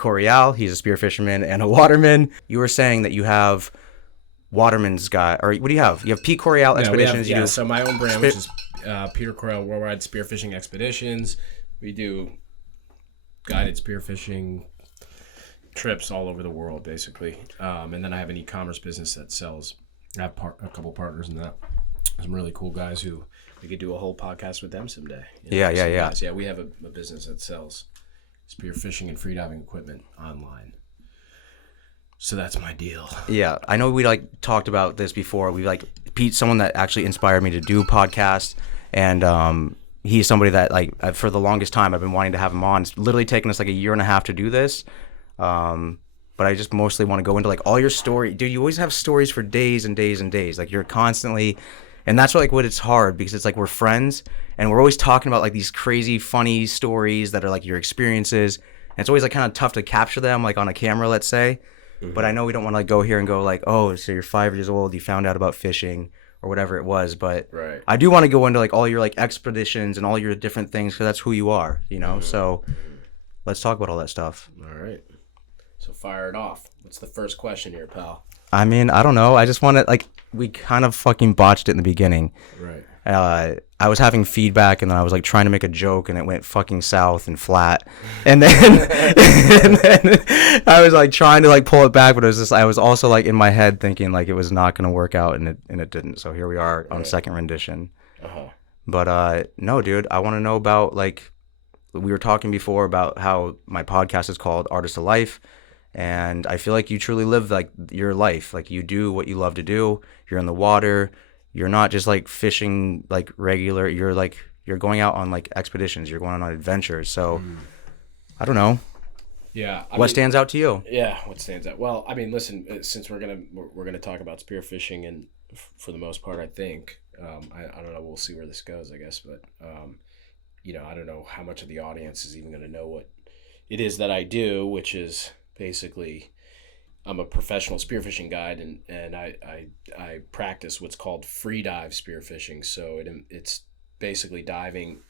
Correale. He's a spearfisherman and a waterman. You were saying that you have Waterman's Guide, or what do you have? You have Pete Correale Expeditions. So my own brand, which is Peter Correale Worldwide Spearfishing Expeditions. We do guided spearfishing trips all over the world, basically. And then I have an e-commerce business that sells. I have a couple partners in that. Some really cool guys who we could do a whole podcast with them someday. Yeah. Guys. Yeah, we have a business that sells spearfishing and freediving equipment online. So that's my deal. Yeah, I know we talked about this before. We Pete's someone that actually inspired me to do podcasts, and he's somebody that for the longest time I've been wanting to have him on. It's literally taken us a year and a half to do this, but I just mostly want to go into all your story, dude. You always have stories for days and days and days. You're constantly, and that's what it's hard because it's we're friends and we're always talking about these crazy funny stories that are your experiences, and it's always kind of tough to capture them on a camera, let's say. Mm-hmm. But I know we don't want to go here and go oh, so you're 5 years old, you found out about fishing or whatever it was. But right. I do want to go into all your expeditions and all your different things because that's who you are, Mm-hmm. So let's talk about all that stuff. All right. So fire it off. What's the first question here, pal? I mean, I don't know. I just want to we kind of fucking botched it in the beginning. Right. I was having feedback and then I was trying to make a joke and it went fucking south and flat. And then, and then I was trying to pull it back, but I was also in my head thinking it was not going to work out and it didn't. So here we are on second rendition. Uh-huh. But no, dude, I want to know about we were talking before about how my podcast is called Artist of Life. And I feel you truly live your life. You do what you love to do. You're in the water. You're not just fishing regular. You're going out on expeditions. You're going on adventures. So I don't know. Yeah. What stands out to you? Yeah. What stands out? Well, I mean, listen. Since we're gonna talk about spearfishing, and for the most part, I think I don't know. We'll see where this goes, I guess. But I don't know how much of the audience is even gonna know what it is that I do, which is basically, I'm a professional spearfishing guide, and I practice what's called freedive spearfishing. So it's basically diving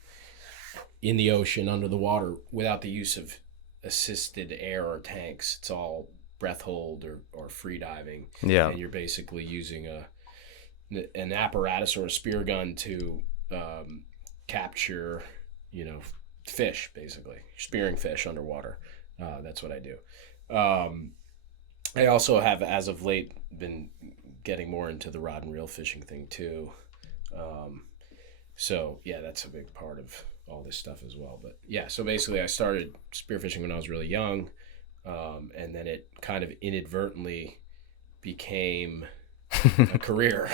in the ocean under the water without the use of assisted air or tanks. It's all breath hold or free diving. Yeah. And you're basically using an apparatus or a spear gun to capture, fish, basically. Spearing fish underwater. That's what I do. I also have, as of late, been getting more into the rod and reel fishing thing too. So yeah, that's a big part of all this stuff as well. But yeah, so basically I started spearfishing when I was really young. And then it kind of inadvertently became a career.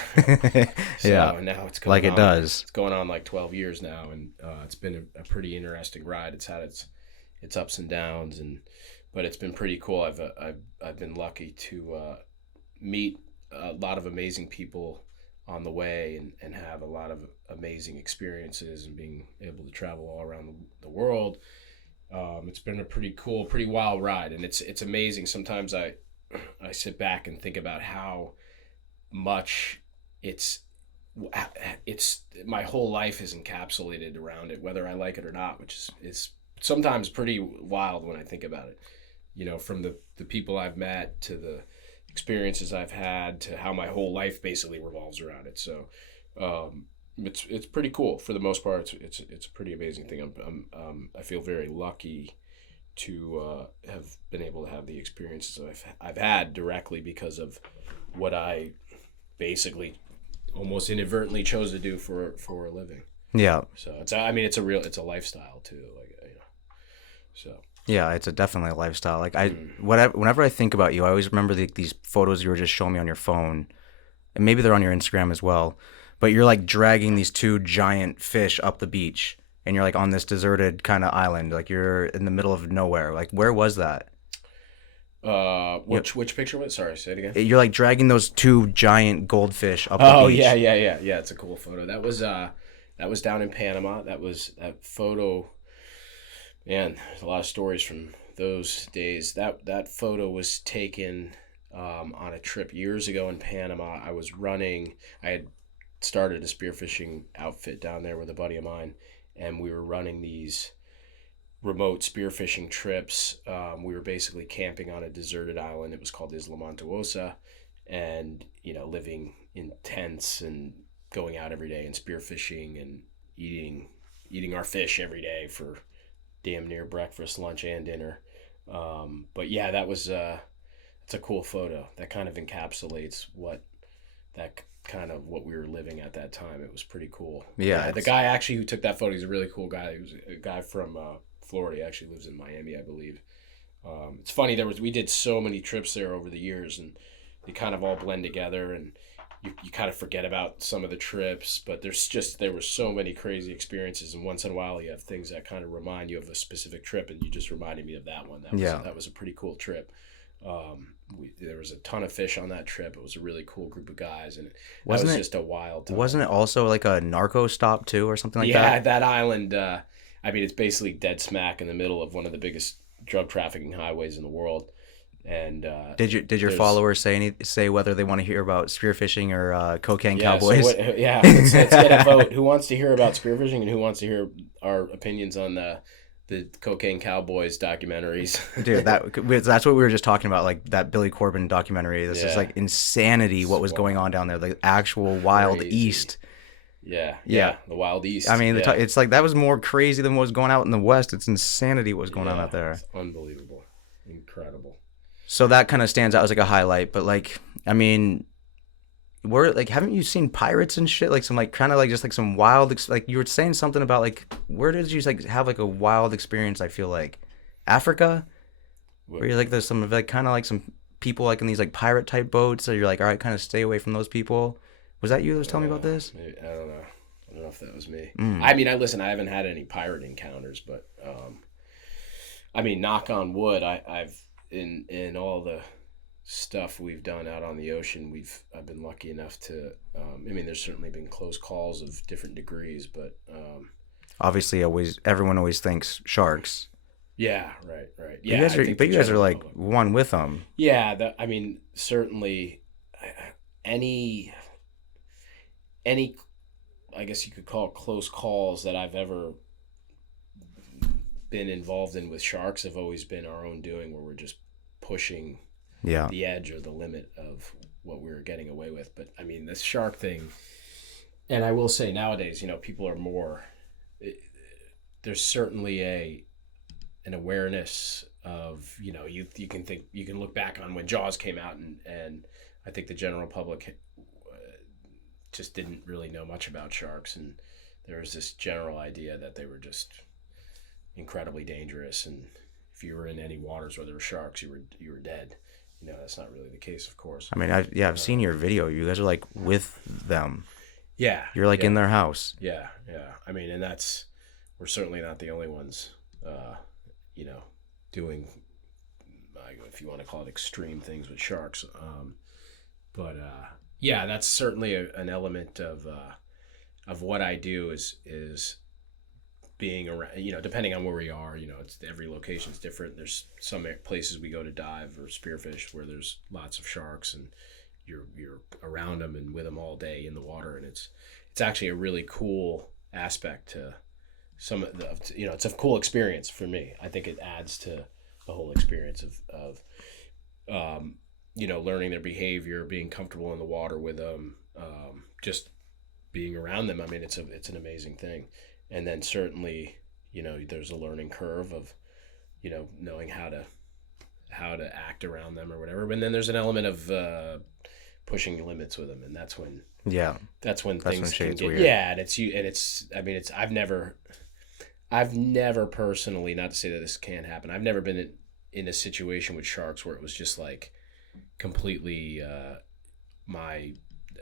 So yeah. Now it's going it does. It's going on 12 years now. And it's been a pretty interesting ride. It's had its ups and downs, but it's been pretty cool. I've been lucky to meet a lot of amazing people on the way and have a lot of amazing experiences and being able to travel all around the world. It's been a pretty cool, pretty wild ride, and it's amazing. Sometimes I sit back and think about how much it's my whole life is encapsulated around it, whether I like it or not, which is sometimes pretty wild when I think about it. From the people I've met to the experiences I've had to how my whole life basically revolves around it. So it's pretty cool for the most part. It's a pretty amazing thing. I feel very lucky to have been able to have the experiences I've had directly because of what I basically almost inadvertently chose to do for a living. Yeah. So it's a lifestyle too. So. Yeah, it's definitely a lifestyle. Whenever I think about you, I always remember these photos you were just showing me on your phone, and maybe they're on your Instagram as well. But you're dragging these two giant fish up the beach, and you're on this deserted kind of island, you're in the middle of nowhere. Where was that? Which picture was it? Sorry, say it again. You're dragging those two giant goldfish up the beach. Oh yeah. It's a cool photo. That was down in Panama. That photo. Man, there's a lot of stories from those days. That photo was taken on a trip years ago in Panama. I had started a spearfishing outfit down there with a buddy of mine, and we were running these remote spearfishing trips. We were basically camping on a deserted island. It was called Isla Montuosa, and living in tents and going out every day and spearfishing and eating our fish every day for damn near breakfast, lunch, and dinner. But yeah, it's a cool photo that kind of encapsulates what we were living at that time. It was pretty cool. Yeah, the guy actually who took that photo, he's a really cool guy. He was a guy from Florida. He actually lives in Miami, I believe. It's funny, we did so many trips there over the years, and they kind of all blend together, and you kind of forget about some of the trips, but there were so many crazy experiences, and once in a while you have things that kind of remind you of a specific trip, and you just reminded me of that one. That was a pretty cool trip. There was a ton of fish on that trip. It was a really cool group of guys, and was just a wild time. Wasn't it also like a narco stop too, or something like that? Yeah, that island. It's basically dead smack in the middle of one of the biggest drug trafficking highways in the world. And did your followers say whether they want to hear about spearfishing or cocaine cowboys? Let's get a vote. Who wants to hear about spearfishing, and who wants to hear our opinions on the cocaine cowboys documentaries? Dude, that's what we were just talking about, like that Billy Corben documentary. This is like insanity. What was going on down there? The actual Wild East. Yeah, the Wild East. I mean, it's like that was more crazy than what was going out in the West. It's insanity what was going on out there. It's unbelievable, incredible. So that kind of stands out as like a highlight. But like, I mean, haven't you seen pirates and shit? Like some like kind of like just like some wild like you were saying something about like where did you like have like a wild experience? I feel like Africa, where you're like there's some like kind of like some people like in these like pirate type boats. So you're like, all right, kind of stay away from those people. Was that you that was telling me about this? I don't know. I don't know if that was me. I mean, I haven't had any pirate encounters, but I mean, knock on wood, I've in all the stuff we've done out on the ocean, I've been lucky enough to there's certainly been close calls of different degrees, but obviously everyone always thinks sharks. Yeah, right. Yeah, you guys are like one with them. Yeah, certainly any I guess you could call it close calls that I've ever been involved in with sharks have always been our own doing, where we're just pushing the edge or the limit of what we were getting away with. But I mean, this shark thing, and I will say nowadays, people are more, there's certainly an awareness of, you can look back on when Jaws came out, and I think the general public just didn't really know much about sharks, and there was this general idea that they were just incredibly dangerous, and if you were in any waters where there were sharks, you were dead. That's not really the case, of course. I mean, I've seen your video. You guys are like with them. Yeah. You're like in their house. Yeah. I mean, and we're certainly not the only ones, doing, if you want to call it extreme things with sharks. But that's certainly an element of what I do is being around, depending on where we are, it's every location's different. There's some places we go to dive or spearfish where there's lots of sharks, and you're around them and with them all day in the water, and it's actually a really cool aspect to some of the, it's a cool experience for me. I think it adds to the whole experience of learning their behavior, being comfortable in the water with them, just being around them. I mean, it's an amazing thing. And then certainly, there's a learning curve of, knowing how to act around them or whatever. And then there's an element of pushing limits with them, and that's when things can get weird. Yeah, and I've never personally, not to say that this can't happen, I've never been in a situation with sharks where it was just like completely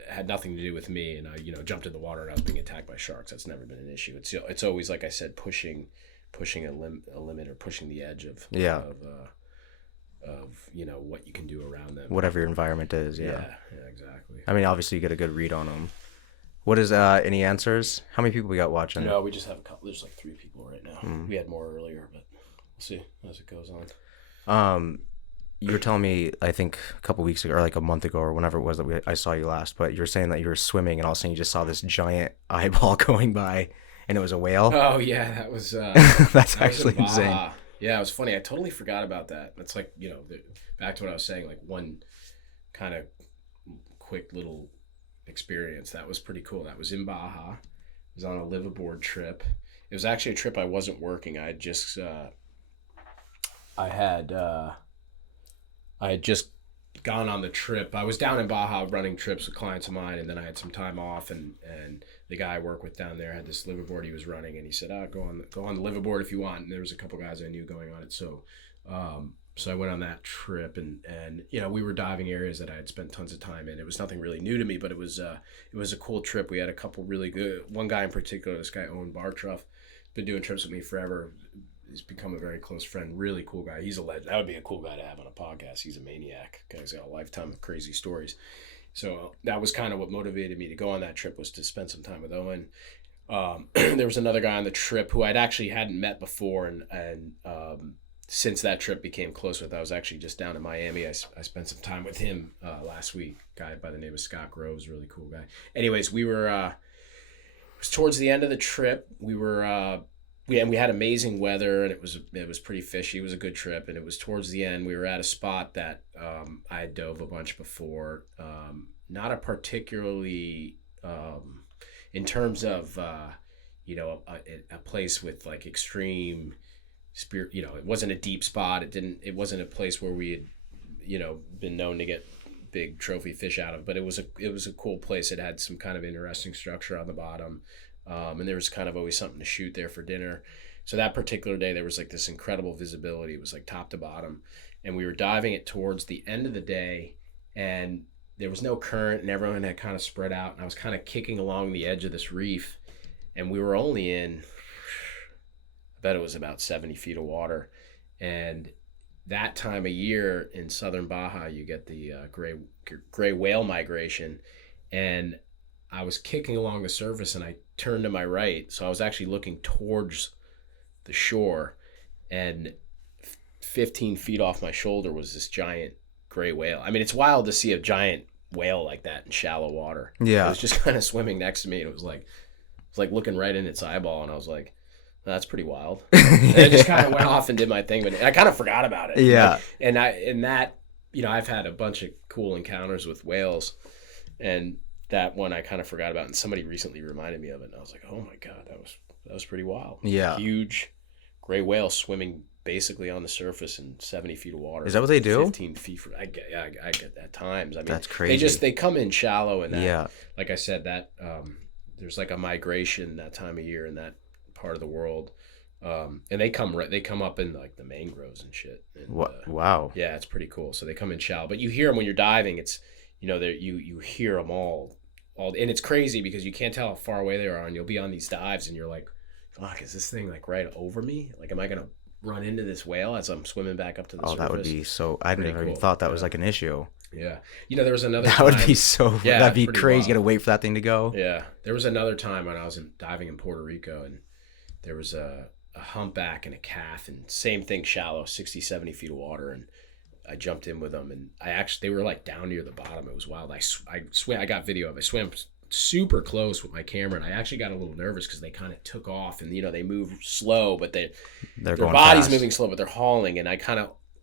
had nothing to do with me, and I jumped in the water and I was being attacked by sharks. That's never been an issue. It's always, like I said, pushing a limit or pushing the edge of what you can do around them, whatever your environment is. Yeah, exactly. I mean, obviously you get a good read on them. What is any answers? How many people we got watching? No, we just have a couple. There's like 3 people right now. We had more earlier, but we'll see as it goes on. You were telling me, I think a couple weeks ago, or like a month ago, or whenever it was that I saw you last, but you were saying that you were swimming and all of a sudden you just saw this giant eyeball going by, and it was a whale. Oh yeah, that was That's that was in actually insane. Baja. Yeah, it was funny. I totally forgot about that. That's like, back to what I was saying, like one kind of quick little experience. That was pretty cool. That was in Baja. It was on a liveaboard trip. It was actually a trip I wasn't working. I had just gone on the trip. I was down in Baja running trips with clients of mine, and then I had some time off, and the guy I work with down there had this liveaboard he was running, and he said, go on the liveaboard if you want. And there was a couple guys I knew going on it, so I went on that trip, and we were diving areas that I had spent tons of time in. It was nothing really new to me, but it was a cool trip. We had a couple really good. One guy in particular, this guy Owen Bartruff, been doing trips with me forever. He's become a very close friend. Really cool guy. He's a legend. That would be a cool guy to have on a podcast. He's a maniac. Guy's got a lifetime of crazy stories. So that was kind of what motivated me to go on that trip, was to spend some time with Owen. There was another guy on the trip who I'd actually hadn't met before, and since that trip became close with. I was actually just down in Miami. I spent some time with him last week. Guy by the name of Scott Groves, really cool guy. Anyways, we were it was towards the end of the trip. We had amazing weather, and it was pretty fishy. It was a good trip, and it was towards the end. We were at a spot that I had dove a bunch before. Not a particularly in terms of a place with like extreme spirit. It wasn't a deep spot. It wasn't a place where we had been known to get big trophy fish out of. But it was a cool place. It had some kind of interesting structure on the bottom. And there was kind of always something to shoot there for dinner. So that particular day, there was like this incredible visibility. It was like top to bottom. And we were diving it towards the end of the day, and there was no current, and everyone had kind of spread out. And I was kind of kicking along the edge of this reef, and we were only in, I bet it was about 70 feet of water. And that time of year in southern Baja, you get the gray whale migration. And I was kicking along the surface, and I turned to my right, so I was actually looking towards the shore, and 15 feet off my shoulder was this giant gray whale. I mean, it's wild to see a giant whale like that in shallow water. Yeah. It was just kind of swimming next to me, and it was like looking right in its eyeball, and I was like, that's pretty wild. And I just kind of went off and did my thing, but I kind of forgot about it. Yeah. And I've had a bunch of cool encounters with whales, and that one I kind of forgot about, and somebody recently reminded me of it, and I was like, oh my God, that was pretty wild. Yeah. Huge gray whale swimming basically on the surface in 70 feet of water. Is that what they do? 15 feet from, I get at times. I mean, that's crazy. They come in shallow, and that, yeah. Like I said, that there's like a migration that time of year in that part of the world. And they come up in like the mangroves and shit. And, wow. Yeah, it's pretty cool. So they come in shallow, but you hear them when you're diving. It's you hear them all, and it's crazy because you can't tell how far away they are, and you'll be on these dives, and you're like, "Fuck, is this thing like right over me? Like, am I gonna run into this whale as I'm swimming back up to the surface?" Oh, that would be so. I never even thought that was like an issue. Yeah, there was another. That time, would be so. Yeah, that'd be crazy. Wild. You gotta wait for that thing to go. Yeah, there was another time when I was diving in Puerto Rico, and there was a humpback and a calf, and same thing, shallow, 60, 70 feet of water, and I jumped in with them, and they were like down near the bottom. It was wild. I swam. I got video of it. I swam super close with my camera, and I actually got a little nervous because they kind of took off, and they move slow, but their body's fast. moving slow, but they're hauling, and I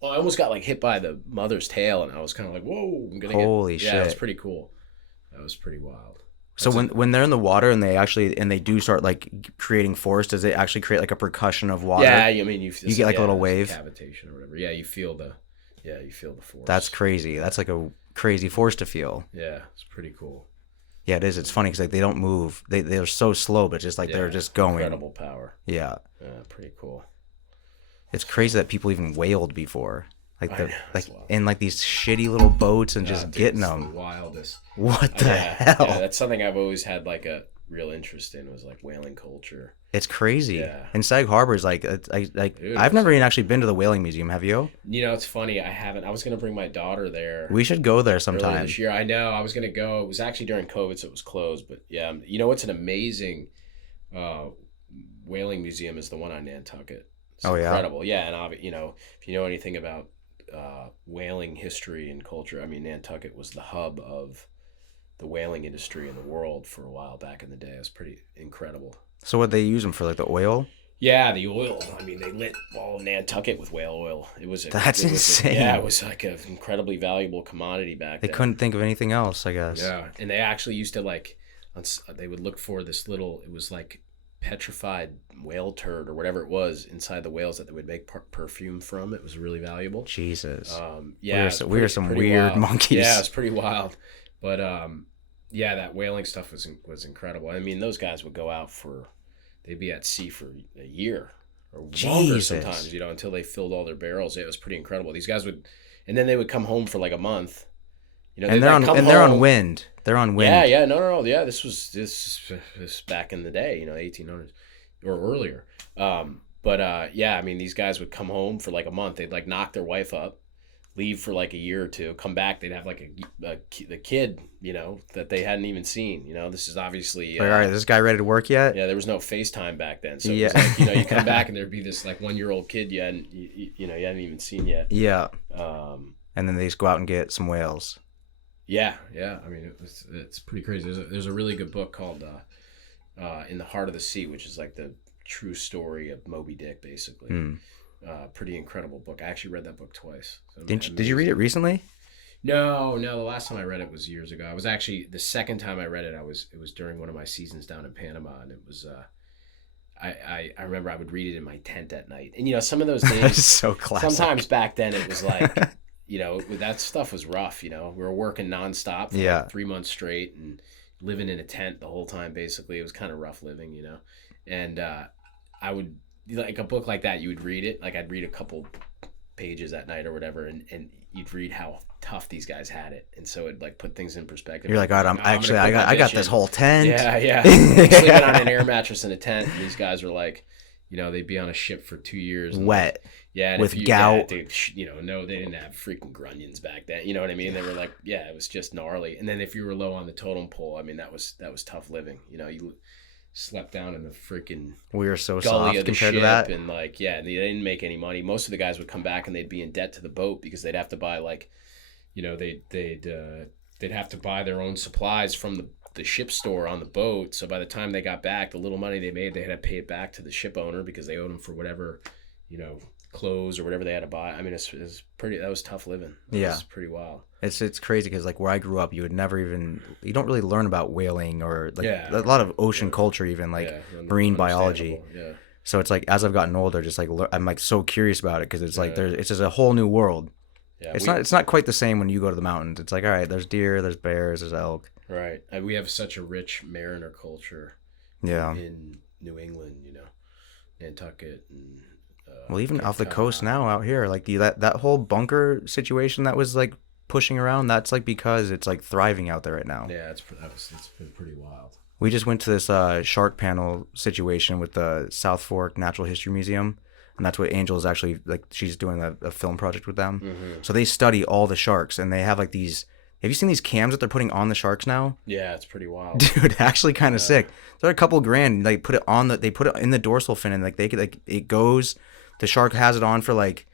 almost got like hit by the mother's tail, and I was kind of like, whoa, I'm gonna holy shit. Yeah, it was pretty cool. That was pretty wild. So when they're in the water and they do start like creating force, does it actually create like a percussion of water? Yeah, I mean you get like a little wave, cavitation or whatever. Yeah, you feel the force. That's crazy. That's like a crazy force to feel. Yeah, it's pretty cool. Yeah, it is. It's funny because like they don't move. They're so slow, but just like they're just going. Incredible power. Yeah. Yeah, pretty cool. It's crazy that people even whaled before. In like these shitty little boats and just getting them. The wildest. What the hell? Yeah, that's something I've always had like a real interest in, was like whaling culture. It's crazy. Yeah. And Sag Harbor is like Dude, I've never even actually been to the whaling museum. Have you? It's funny. I haven't. I was gonna bring my daughter there. We should go there sometime this year. I know. I was gonna go. It was actually during COVID, so it was closed. But yeah, it's an amazing whaling museum is the one on Nantucket. It's incredible. Yeah, and if you know anything about whaling history and culture, I mean, Nantucket was the hub of the whaling industry in the world for a while back in the day. It was pretty incredible. So what they use them for, like the oil? Yeah, the oil. I mean, they lit all of Nantucket with whale oil. That's insane. Yeah, it was like an incredibly valuable commodity back They then. couldn't think of anything else, I guess. Yeah, and they actually used to like, they would look for this little. It was like petrified whale turd or whatever it was inside the whales that they would make perfume from. It was really valuable. Jesus. Yeah, we are some weird wild. monkeys. Yeah, it's pretty wild. But yeah, that whaling stuff was incredible. I mean, those guys would go out they'd be at sea for a year or longer sometimes, until they filled all their barrels. It was pretty incredible. These guys and then they would come home for like a month. And they're on wind. They're on wind. Yeah, no. Yeah, this was back in the day, 1800s or earlier. Yeah, I mean, these guys would come home for like a month. They'd like knock their wife up, leave for like a year or two, come back. They'd have like the kid, that they hadn't even seen. This is obviously. All right, is this guy ready to work yet? Yeah, there was no FaceTime back then, so it was like, you come back and there'd be this like 1-year-old kid you hadn't even seen yet. Yeah. And then they just go out and get some whales. Yeah. I mean, it's pretty crazy. There's a really good book called In the Heart of the Sea, which is like the true story of Moby Dick, basically. Pretty incredible book. I actually read that book twice. So did you read it recently? No. The last time I read it was years ago. I was actually the second time I read it. It was during one of my seasons down in Panama, and it was. I remember I would read it in my tent at night, and some of those days. That's so classic. Sometimes back then it was like. That stuff was rough, we were working nonstop for like 3 months straight and living in a tent the whole time, basically. It was kind of rough living, and I would, like a book like that, you would read it. Like I'd read a couple pages at night or whatever, and you'd read how tough these guys had it. And so it'd like put things in perspective. You're like, all right, I got this whole tent. Yeah. I'm sleeping on an air mattress in a tent. And these guys were like, they'd be on a ship for 2 years. Wet. Yeah, with gout. No, they didn't have freaking grunions back then. You know what I mean? They were like, it was just gnarly. And then if you were low on the totem pole, I mean, that was tough living. You slept down in the freaking we were so gully soft of the compared ship, to that. and like, and they didn't make any money. Most of the guys would come back and they'd be in debt to the boat because they'd have to buy like, they'd have to buy their own supplies from the ship store on the boat. So by the time they got back, the little money they made, they had to pay it back to the ship owner because they owed them for whatever, clothes or whatever they had to buy. I mean, that was tough living. It was pretty wild. It's crazy because like where I grew up, you don't really learn about whaling or like a lot of ocean culture, even like marine biology. Yeah. So it's like as I've gotten older, just like I'm like so curious about it because it's like it's just a whole new world. Yeah, it's not quite the same when you go to the mountains. It's like, all right, there's deer, there's bears, there's elk. Right. And we have such a rich mariner culture. Yeah. In New England, Nantucket and. Well, even off the coast now out here, like that whole bunker situation that was like pushing around, that's like because it's like thriving out there right now. Yeah, it's been pretty wild. We just went to this shark panel situation with the South Fork Natural History Museum, and that's what Angel is actually like. She's doing a film project with them, so they study all the sharks, and they have like these. Have you seen these cams that they're putting on the sharks now? Yeah, it's pretty wild, dude. Actually, kind of sick. They're a couple grand. They put it in the dorsal fin, and like they could like it goes. The shark has it on for like,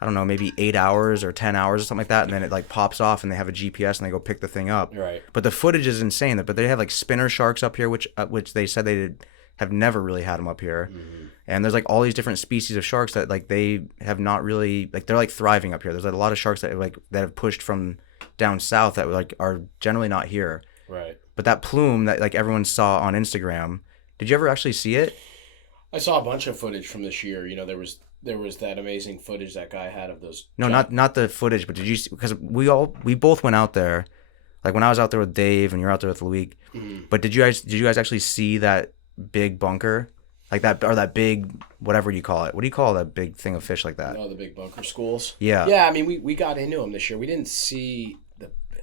I don't know, maybe 8 hours or 10 hours or something like that, and then it like pops off, and they have a GPS and they go pick the thing up. Right. But the footage is insane. But they have like spinner sharks up here, which they said they have never really had them up here. And there's like all these different species of sharks that like they have not really like they're like thriving up here. There's like a lot of sharks that have pushed from down south that like are generally not here. Right. But that plume that like everyone saw on Instagram, did you ever actually see it? I saw a bunch of footage from this year. There was that amazing footage that guy had of those. No, not the footage, but did you see? Because we both went out there, like when I was out there with Dave and you're out there with Loic. But did you guys actually see that big bunker, like that, or that big whatever you call it? What do you call that big thing of fish like that? Oh, the big bunker schools. Yeah. Yeah, I mean we got into them this year. We didn't see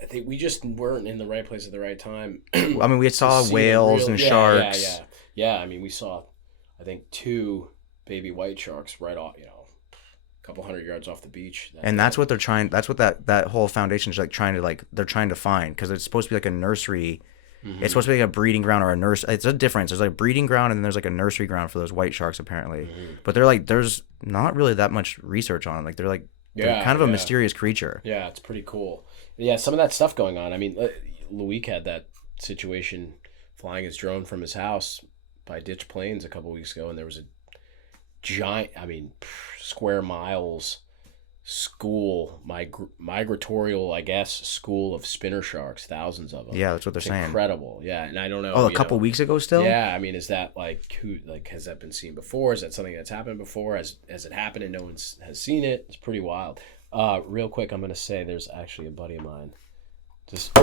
I think we just weren't in the right place at the right time. I mean, we saw whales and sharks. Yeah. I mean, we saw, I think 2 baby white sharks right off, a couple 100 yards off the beach. And that's what they're trying. That's what that whole foundation is like trying to they're trying to find, because it's supposed to be like a nursery. It's supposed to be like a breeding ground or a nurse. It's a difference. There's like a breeding ground and then there's like a nursery ground for those white sharks apparently. But they're like there's not really that much research on them. Like they're kind of a mysterious creature. Yeah, it's pretty cool. Yeah, some of that stuff going on. I mean, Luik had that situation flying his drone from his house by Ditch Plains a couple weeks ago, and there was a giant, square miles school, migratorial, I guess, school of spinner sharks, thousands of them. Yeah, that's what they're saying. Incredible. Yeah, and I don't know. Oh, a couple weeks ago still? Yeah, is that has that been seen before? Is that something that's happened before? Has it happened and no one has seen it? It's pretty wild. Real quick, I'm going to say there's actually a buddy of mine just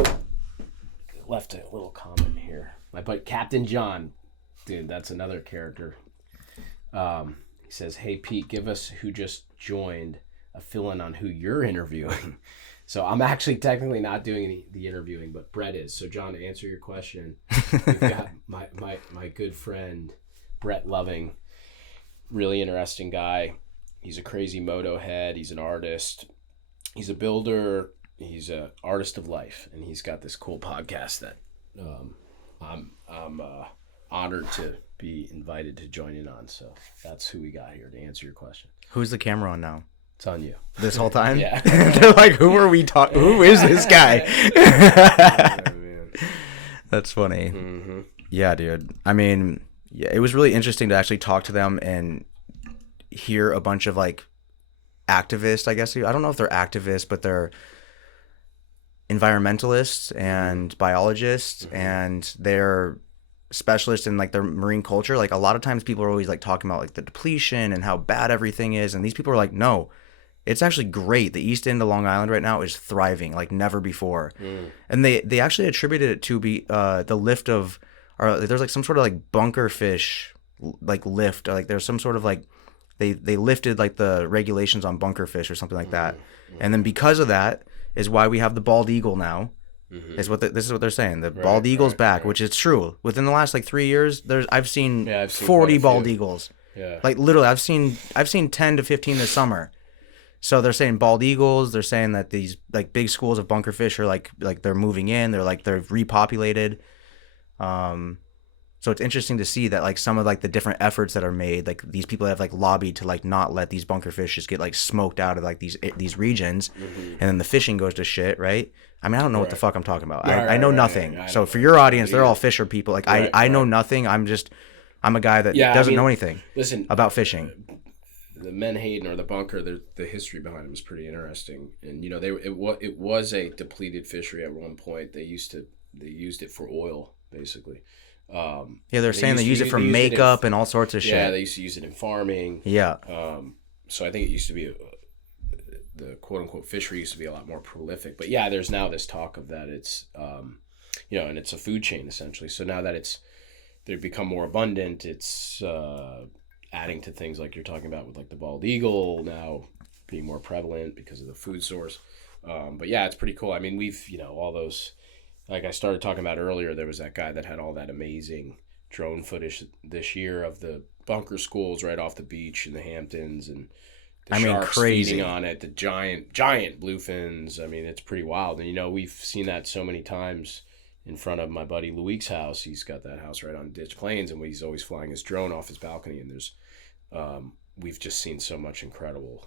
left a little comment here. My buddy Captain John, dude, that's another character. He says, "Hey Pete, give us who just joined a fill-in on who you're interviewing." So I'm actually technically not doing the interviewing, but Brett is. So John, to answer your question, we've got my good friend Brett Loving, really interesting guy. He's a crazy moto head. He's an artist. He's a builder. He's an artist of life, and he's got this cool podcast that I'm honored to be invited to join in on. So that's who we got here to answer your question. Who's the camera on now? It's on you. This whole time? Yeah. They're like, who are we talking? Who is this guy? Oh, man. That's funny. Mm-hmm. Yeah, dude. Yeah, it was really interesting to actually talk to them and hear a bunch of like activists, I guess. I don't know if they're activists, but they're environmentalists and biologists, and they're specialists in like their marine culture. Like a lot of times people are always like talking about like the depletion and how bad everything is, and these people are like, no, it's actually great. The east end of Long Island right now is thriving like never before. And they actually attributed it to the lift of, or there's like some sort of like bunker fish like lift, or like there's some sort of like they lifted like the regulations on bunker fish or something like that. And then because of that is why we have the bald eagle now. Is what this is what they're saying. The bald eagle's back, which is true. Within the last like 3 years, I've seen 40 bald eagles. Yeah. Like literally, I've seen 10 to 15 this summer. So they're saying bald eagles. They're saying that these like big schools of bunker fish are like they're moving in. They're repopulated. So it's interesting to see that like some of like the different efforts that are made, like these people have like lobbied to like not let these bunker fish just get like smoked out of like these regions, and then the fishing goes to shit, right? I don't know what the fuck I'm talking about. I know nothing. So for your audience, they're all fisher people. Like I know nothing. I'm a guy that doesn't know anything. Listen, about fishing. The Menhaden or the bunker, the history behind it was pretty interesting, and it was a depleted fishery at one point. They used it for oil basically. They're saying they use it for makeup and all sorts of shit. Yeah, they used to use it in farming. Yeah. So I think it used to be the quote unquote fishery used to be a lot more prolific. But yeah, there's now this talk of that it's and it's a food chain essentially. So now that they've become more abundant, it's adding to things like you're talking about with like the bald eagle now being more prevalent because of the food source. But yeah, it's pretty cool. We've all those. Like I started talking about earlier, there was that guy that had all that amazing drone footage this year of the bunker schools right off the beach in the Hamptons, and the sharks crazy. feeding on it, the giant bluefins. It's pretty wild. And we've seen that so many times in front of my buddy Luik's house. He's got that house right on Ditch Plains, and he's always flying his drone off his balcony. And there's we've just seen so much incredible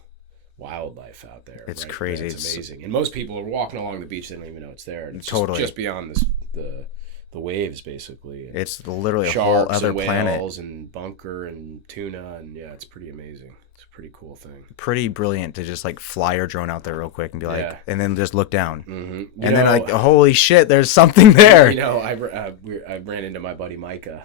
wildlife out there. It's right? crazy. It's amazing. And most people are walking along the beach, they don't even know it's there. And it's totally just beyond the waves, basically. And it's literally a sharks whole other and planet. Whales and bunker and tuna, and yeah, it's pretty amazing. It's a pretty cool thing. Pretty brilliant to just like fly your drone out there real quick and be like, Yeah. and then just look down, Mm-hmm. and then like, holy shit, there's something there. I ran into my buddy Micah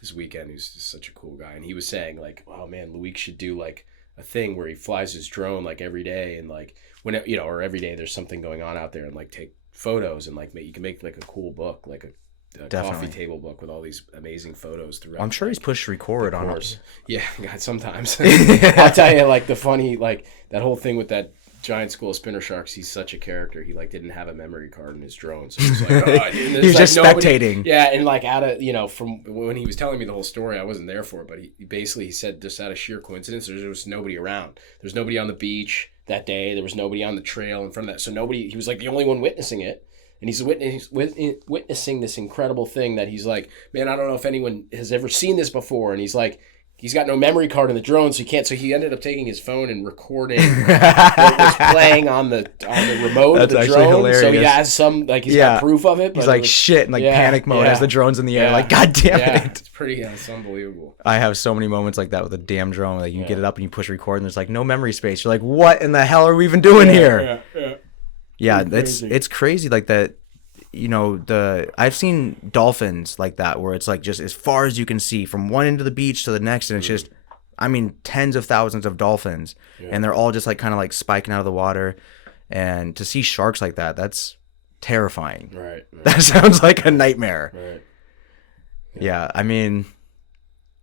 this weekend, who's just such a cool guy, and he was saying like, oh man, Luik should do like a thing where he flies his drone like every day, and like when or every day there's something going on out there, and like take photos, and like you can make like a cool book, like a coffee table book with all these amazing photos throughout. I'm sure he's pushed record on course. Yeah, God, sometimes. I'll tell you, like the funny, like that whole thing with that giant school of spinner sharks. He's such a character. He like didn't have a memory card in his drone, so he's like, oh, he's just spectating. Yeah, and like out of from when he was telling me the whole story, I wasn't there for it, but he said just out of sheer coincidence, there was nobody around. There's nobody on the beach that day. There was nobody on the trail in front of that, so nobody. He was like the only one witnessing it. And he's witnessing this incredible thing that he's like, man, I don't know if anyone has ever seen this before. And he's like, he's got no memory card in the drone, so he can't. So he ended up taking his phone and recording what was playing on the remote of the drone. Hilarious. So he has some he's got proof of it. But he's like shit in panic mode as the drone's in the air. Like, God damn it! It's pretty. It's unbelievable. I have so many moments like that with a damn drone. Like you get it up and you push record, and there's like no memory space. You're like, what in the hell are we even doing here? Yeah, it's crazy like that. You know, I've seen dolphins like that where it's like just as far as you can see from one end of the beach to the next, and it's just, I mean, tens of thousands of dolphins, and they're all just like kind of like spiking out of the water. And to see sharks like that, that's terrifying. Right. That sounds like a nightmare. Right. Yeah, I mean,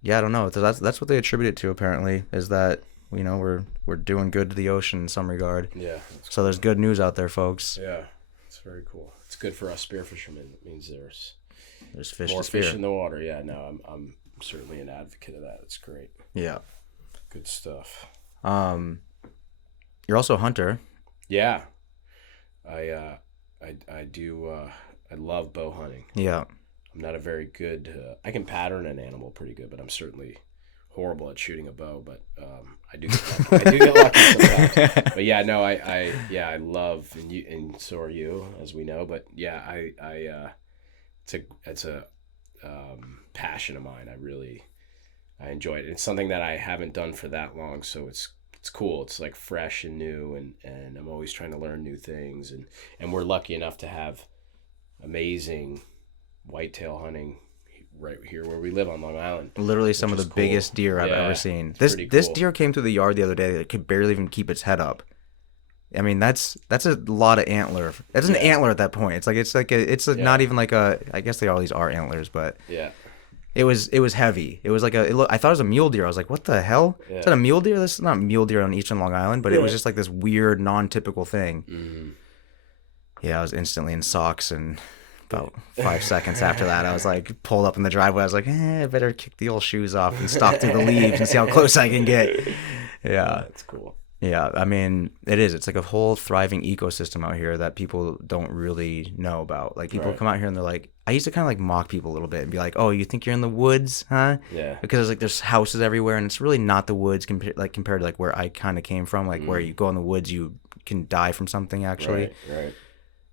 I don't know. That's what they attribute it to apparently, is that, you know, we're doing good to the ocean in some regard. Yeah. So there's good news out there, folks. Yeah, it's very cool. It's good for us spearfishermen. It means there's fish more to spear. fish in the water. Yeah, no, I'm certainly an advocate of that. It's great. Yeah. Good stuff. You're also a hunter. Yeah. I do. I love bow hunting. Yeah. I'm not a very good. I can pattern an animal pretty good, but I'm certainly horrible at shooting a bow. But I do get lucky. I do get lucky sometimes. But yeah, no, I love, and so are you, as we know. But yeah, it's a passion of mine. I enjoy it. It's something that I haven't done for that long, so it's cool. It's like fresh and new, and I'm always trying to learn new things, and we're lucky enough to have amazing whitetail hunting right here where we live on Long Island. Literally some of the biggest deer I've ever seen. This deer came through the yard the other day that could barely even keep its head up. I mean, that's a lot of antler. That's an antler at that point. It's not even like a. I guess all these are antlers, but it was heavy. It was like I thought it was a mule deer. I was like, what the hell? Yeah. Is that a mule deer? This is not mule deer on eastern Long Island, but it was just like this weird, non-typical thing. Mm-hmm. Yeah, I was instantly in socks, and about 5 seconds after that, I was like pulled up in the driveway. I was like, I better kick the old shoes off and stalk through the leaves and see how close I can get. Yeah, that's cool. Yeah, I mean, it is. It's like a whole thriving ecosystem out here that people don't really know about. Like, people come out here and they're like, I used to kind of like mock people a little bit and be like, oh, you think you're in the woods, huh? Yeah. Because there's houses everywhere, and it's really not the woods compared to like where I kind of came from. Like, where you go in the woods, you can die from something, actually. Right.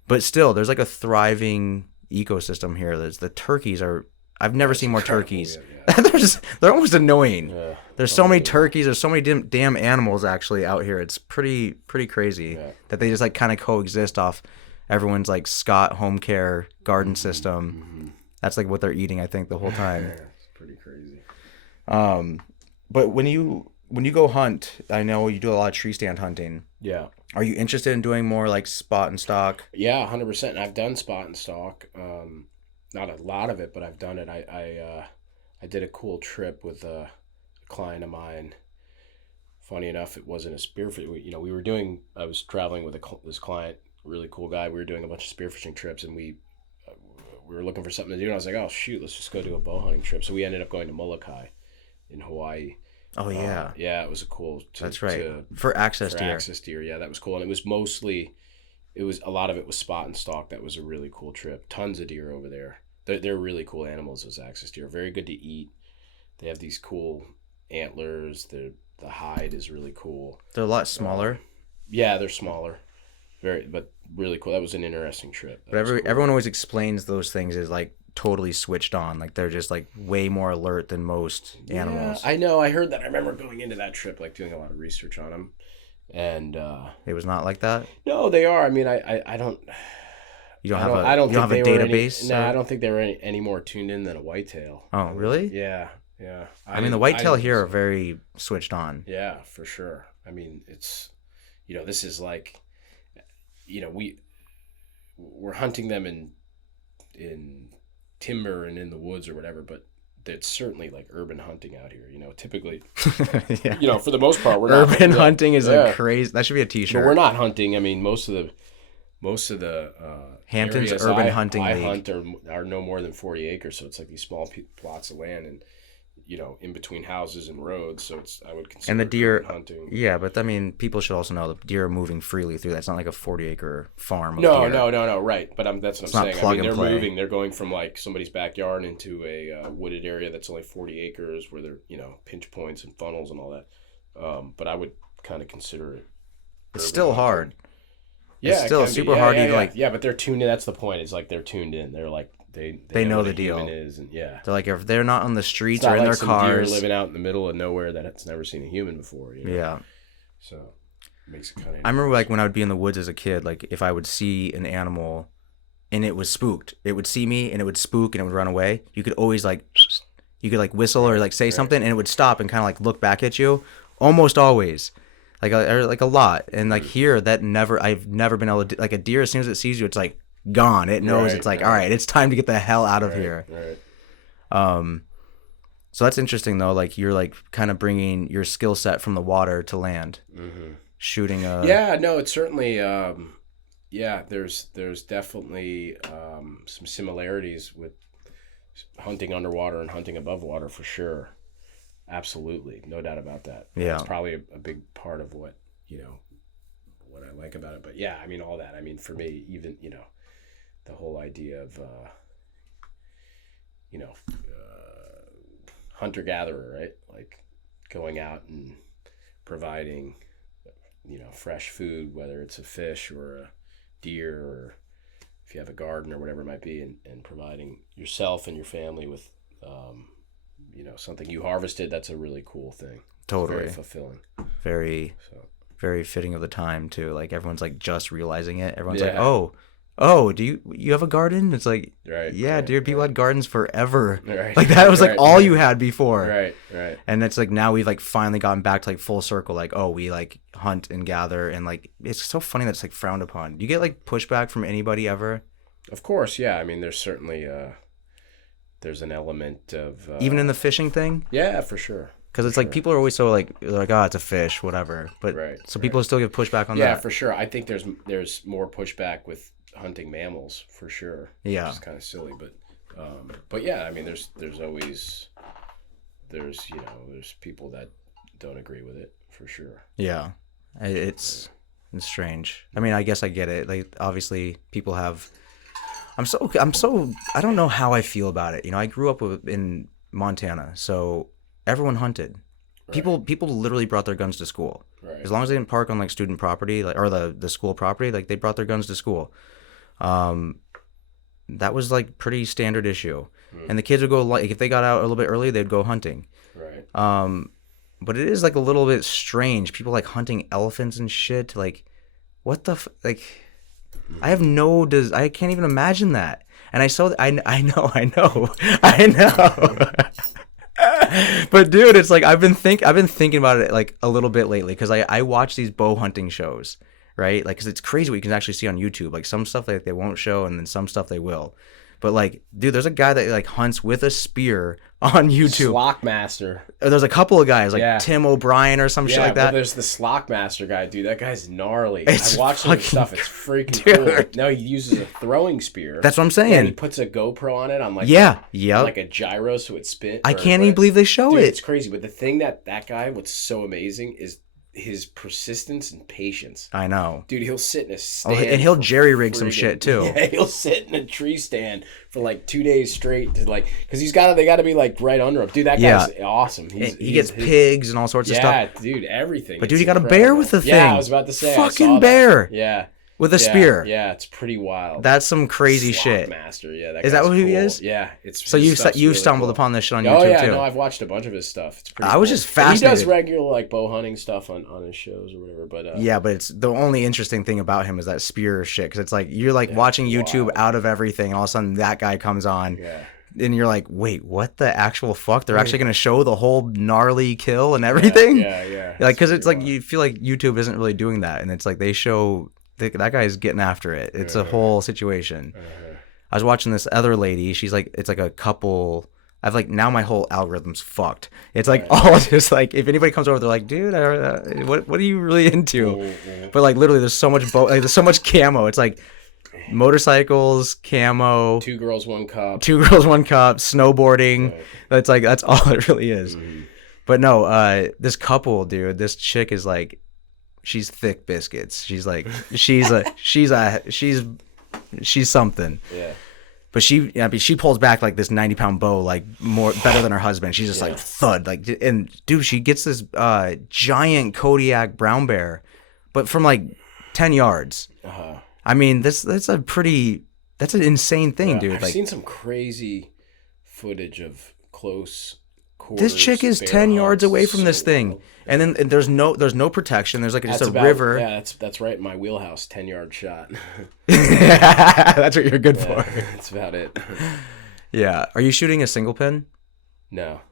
But still, there's like a thriving ecosystem here. The turkeys are... I've never seen more turkeys. Yeah. They're almost annoying. Yeah, there's so many turkeys. There's so many damn animals actually out here. It's pretty crazy that they just like kind of coexist off everyone's like Scott home care garden system. Mm-hmm. That's like what they're eating, I think, the whole time. Yeah, it's pretty crazy. But when you go hunt, I know you do a lot of tree stand hunting. Yeah. Are you interested in doing more like spot and stalk? Yeah, 100%. And I've done spot and stalk. Not a lot of it, but I've done it. I did a cool trip with a client of mine. Funny enough, it wasn't a spearfish. I was traveling with this client, really cool guy. We were doing a bunch of spearfishing trips, and we were looking for something to do. And I was like, oh shoot, let's just go do a bow hunting trip. So we ended up going to Molokai in Hawaii. Oh yeah, yeah, it was a cool. That's right. For access deer, yeah, that was cool, and it was mostly. A lot of it was spot and stalk. That was a really cool trip. Tons of deer over there. They're really cool animals, those axis deer. Very good to eat. They have these cool antlers. The hide is really cool. They're a lot smaller. Yeah, they're smaller. But really cool. That was an interesting trip. But everyone always explains those things as like totally switched on. Like they're just like way more alert than most animals. I know. I heard that. I remember going into that trip, like doing a lot of research on them. And it was not like that. No, they are. I mean, I don't. You don't have a database. No, I don't think they were any more tuned in than a whitetail. Oh, really? Yeah. I mean, the whitetail here are very switched on. Yeah, for sure. I mean, it's, this is like, we're hunting them in timber and in the woods or whatever, but it's certainly like urban hunting out here. Typically, yeah. For the most part, we're not urban hunting is a crazy. That should be a T-shirt. But we're not hunting. I mean, most of the Hampton's Urban Hunting I League hunt are no more than 40 acres, so it's like these small plots of land, and in between houses and roads, so I would consider And the deer hunting. Yeah, but I mean, people should also know the deer are moving freely through that. It's not like a 40-acre farm of No, deer. no, right. But that's what It's I'm not saying. plug I mean, and they're play. moving. They're going from like somebody's backyard into a wooded area that's only 40 acres, where they're pinch points and funnels and all that. But I would kind of consider it. It's urban still hunting. hard. Yeah, It's still it can be. super Yeah, hard yeah, to yeah. like. Yeah, but they're tuned in. That's the point. It's like they're tuned in. They're like they know what the a deal. human is, and yeah. They're like, if they're not on the It's streets not or in like their some cars. deer living out in the middle of nowhere that's never seen a human before. Yeah. So it makes it kind of. I remember like when I would be in the woods as a kid, like if I would see an animal and it was spooked, it would see me and it would spook and it would run away. You could always like whistle or like say something and it would stop and kind of like look back at you. Almost always. Like a lot. And like here, I've never been able to, like a deer, as soon as it sees you, it's like gone. It knows it's like, all right, it's time to get the hell out of here. Right. So that's interesting though. Like you're like kind of bringing your skill set from the water to land, shooting a. Yeah, no, it's certainly. There's definitely some similarities with hunting underwater and hunting above water for sure. Absolutely, no doubt about that. Yeah, it's probably a big part of what what I like about it. But yeah, I mean all that. I mean for me, even the whole idea of hunter-gatherer, right? Like going out and providing, fresh food, whether it's a fish or a deer or if you have a garden or whatever it might be, and providing yourself and your family with, something you harvested. That's a really cool thing. Totally. It's very fulfilling. Very fitting of the time too. Like everyone's like just realizing it. Everyone's Yeah. like, oh, do you have a garden? It's like, Right. yeah, right, dude, people right. had gardens forever. Right. Like that was like Right, all right. you had before. Right. And it's like now we've like finally gotten back to like full circle. Like, oh, we like hunt and gather, and like it's so funny that it's like frowned upon. Do you get like pushback from anybody ever? Of course, yeah. I mean, there's certainly there's an element of Even in the fishing thing? yeah, for sure. Because it's like people are always so like they're like, oh, it's a fish, whatever. But Right, so people still give pushback on Yeah, that. for sure. I think there's more pushback with hunting mammals for sure. Yeah. It's kind of silly, but yeah, I mean, there's always there's people that don't agree with it for sure. Yeah, it's strange. I mean, I guess I get it. Like obviously, people have. I'm so I don't know how I feel about it. I grew up in Montana, so everyone hunted. Right. People literally brought their guns to school. Right. As long as they didn't park on like student property, like or the school property, like they brought their guns to school. That was like pretty standard issue. And the kids would go like if they got out a little bit early, they'd go hunting. Right. But it is like a little bit strange. People like hunting elephants and shit. Like, what the like? I have I can't even imagine that. And I know. But dude, it's like I've been thinking about it like a little bit lately because I watch these bow hunting shows, right? Like, because it's crazy what you can actually see on YouTube. Like some stuff like they won't show, and then some stuff they will. But like, dude, there's a guy that like hunts with a spear on YouTube. Slockmaster. There's a couple of guys like Yeah. Tim O'Brien or some shit like but that. there's the Slockmaster guy, dude. That guy's gnarly. It's I watched some of his fucking- stuff. It's freaking Dude. cool. No, he uses a throwing spear. That's what I'm And saying. he puts a GoPro on it on like Yeah. like a gyro so it spins. I can't even believe they show Dude, it. it's crazy. But the thing that guy, what's so amazing is his persistence and patience. I know. Dude, he'll sit in a stand. And he'll for jerry rig some friggin- shit too. Yeah, he'll sit in a tree stand for like 2 days straight to like, because they got to be like right under him. Dude, that guy's awesome. He gets pigs and all sorts of stuff. Yeah, dude, everything. But dude, It's you got a incredible. bear with the thing. Yeah, I was about to say. I Fucking saw that. bear. Yeah. With a spear. Yeah, it's pretty wild. That's some crazy shit. Master, yeah. Is that guy's what he cool. is? Yeah, it's. So his you stuff's you really stumbled cool. upon this shit on Oh YouTube yeah, too. no, I've watched a bunch of his stuff. It's pretty. I was cool. just And fascinated. he does regular like bow hunting stuff on his shows or whatever, but Yeah, but it's the only interesting thing about him is that spear shit because it's like you're like watching YouTube wild. out of everything, and all of a sudden that guy comes on, Yeah. and you're like, wait, what the actual fuck? They're actually gonna show the whole gnarly kill and everything. Yeah. Like, because it's like pretty you feel like YouTube isn't really doing that, and it's like they show that guy's getting after it. It's a whole situation. I was watching this other lady. She's like, it's like a couple. I've like now my whole algorithm's fucked. It's like all just like if anybody comes over, they're like, dude, what are you really into? But like literally, there's so much there's so much camo. It's like motorcycles, camo, 2 girls, 1 cup. 2 girls, 1 cup, snowboarding. Right. That's all it really is. Mhm. But no, this couple, dude, this chick is like, she's thick biscuits. She's like, she's something. Yeah. But she pulls back like this 90-pound bow, like better than her husband. She's just like thud, like, and dude, she gets this giant Kodiak brown bear, but from like 10 yards. Uh-huh. I mean, that's an insane thing, dude. I've Like, seen some crazy footage of close quarters. this chick is bear 10 yards hunts. away from this So thing, wild. and then there's no protection. There's like just That's a about, river. Yeah, that's right in my wheelhouse. 10-yard shot. That's what you're good for. That's about it. Yeah. Are you shooting a single pin? No.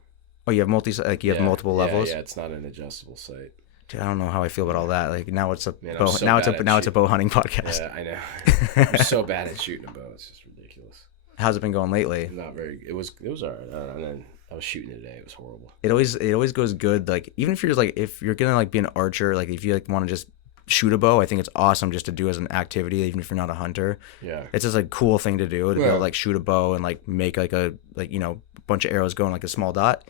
Oh, you have multiple levels. Yeah, it's not an adjustable sight. Dude, I don't know how I feel about all that. Like now it's a Man, bow, I'm so now it's bad at a bow hunting podcast. Yeah, I know. I'm so bad at shooting a bow. It's just ridiculous. How's it been going lately? Not very. It was all right. And then I was shooting today. It was horrible. It always goes good. Like even if you're just like if you're gonna like be an archer, like if you like want to just shoot a bow, I think it's awesome just to do as an activity, even if you're not a hunter. Yeah. It's just a cool thing to do to be able to like shoot a bow and like make like a bunch of arrows going like a small dot.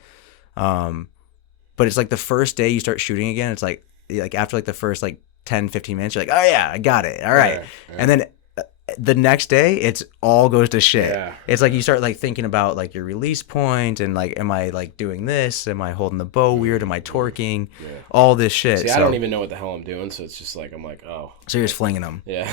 But it's like the first day you start shooting again, it's like after like the first like 10-15 minutes, you're like, oh yeah, I got it, all right. Yeah. And then the next day it's all goes to shit. Yeah. It's like you start like thinking about like your release point and like, am I like doing this, am I holding the bow weird, am I torquing, all this shit. See, I don't even know what the hell I'm doing, so it's just like I'm like, oh. So you're just flinging them. Yeah.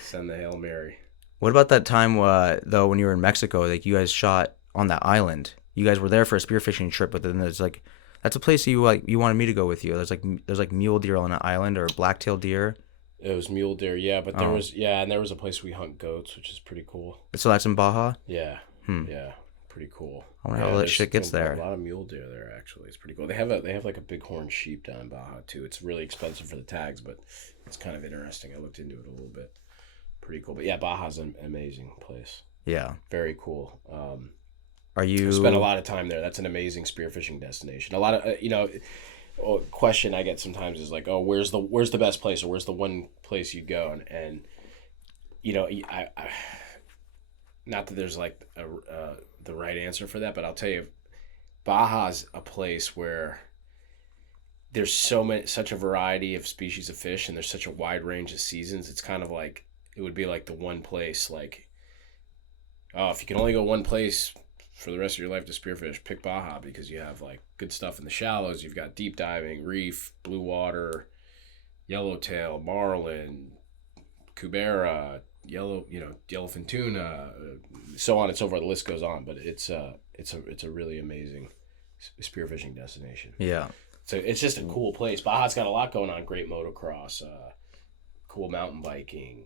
Send the Hail Mary. What about that time though when you were in Mexico, like you guys shot on that island? You guys were there for a spearfishing trip, but then there's like, that's a place you wanted me to go with you. There's like mule deer on an island or black-tailed deer. It was mule deer, yeah, but there was a place we hunt goats, which is pretty cool. So that's in Baja? Yeah. Yeah. Pretty cool. I wonder how that shit gets there. A lot of mule deer there actually. It's pretty cool. They have like a bighorn sheep down in Baja too. It's really expensive for the tags, but it's kind of interesting. I looked into it a little bit. Pretty cool. But yeah, Baja's an amazing place. Yeah. Very cool. Are you? I spent a lot of time there. That's an amazing spearfishing destination. A lot of question I get sometimes is like, oh, where's the best place, or where's the one place you'd go? And I not that there's like the right answer for that, but I'll tell you, Baja's a place where there's such a variety of species of fish, and there's such a wide range of seasons. It's kind of like it would be like the one place, like, oh, if you can only go one place for the rest of your life to spearfish, pick Baja, because you have like good stuff in the shallows. You've got deep diving, reef, blue water, yellowtail, marlin, cubera, yellowfin tuna, so on and so forth. The list goes on, but it's a really amazing spearfishing destination. Yeah. So it's just a cool place. Baja's got a lot going on. Great motocross, cool mountain biking,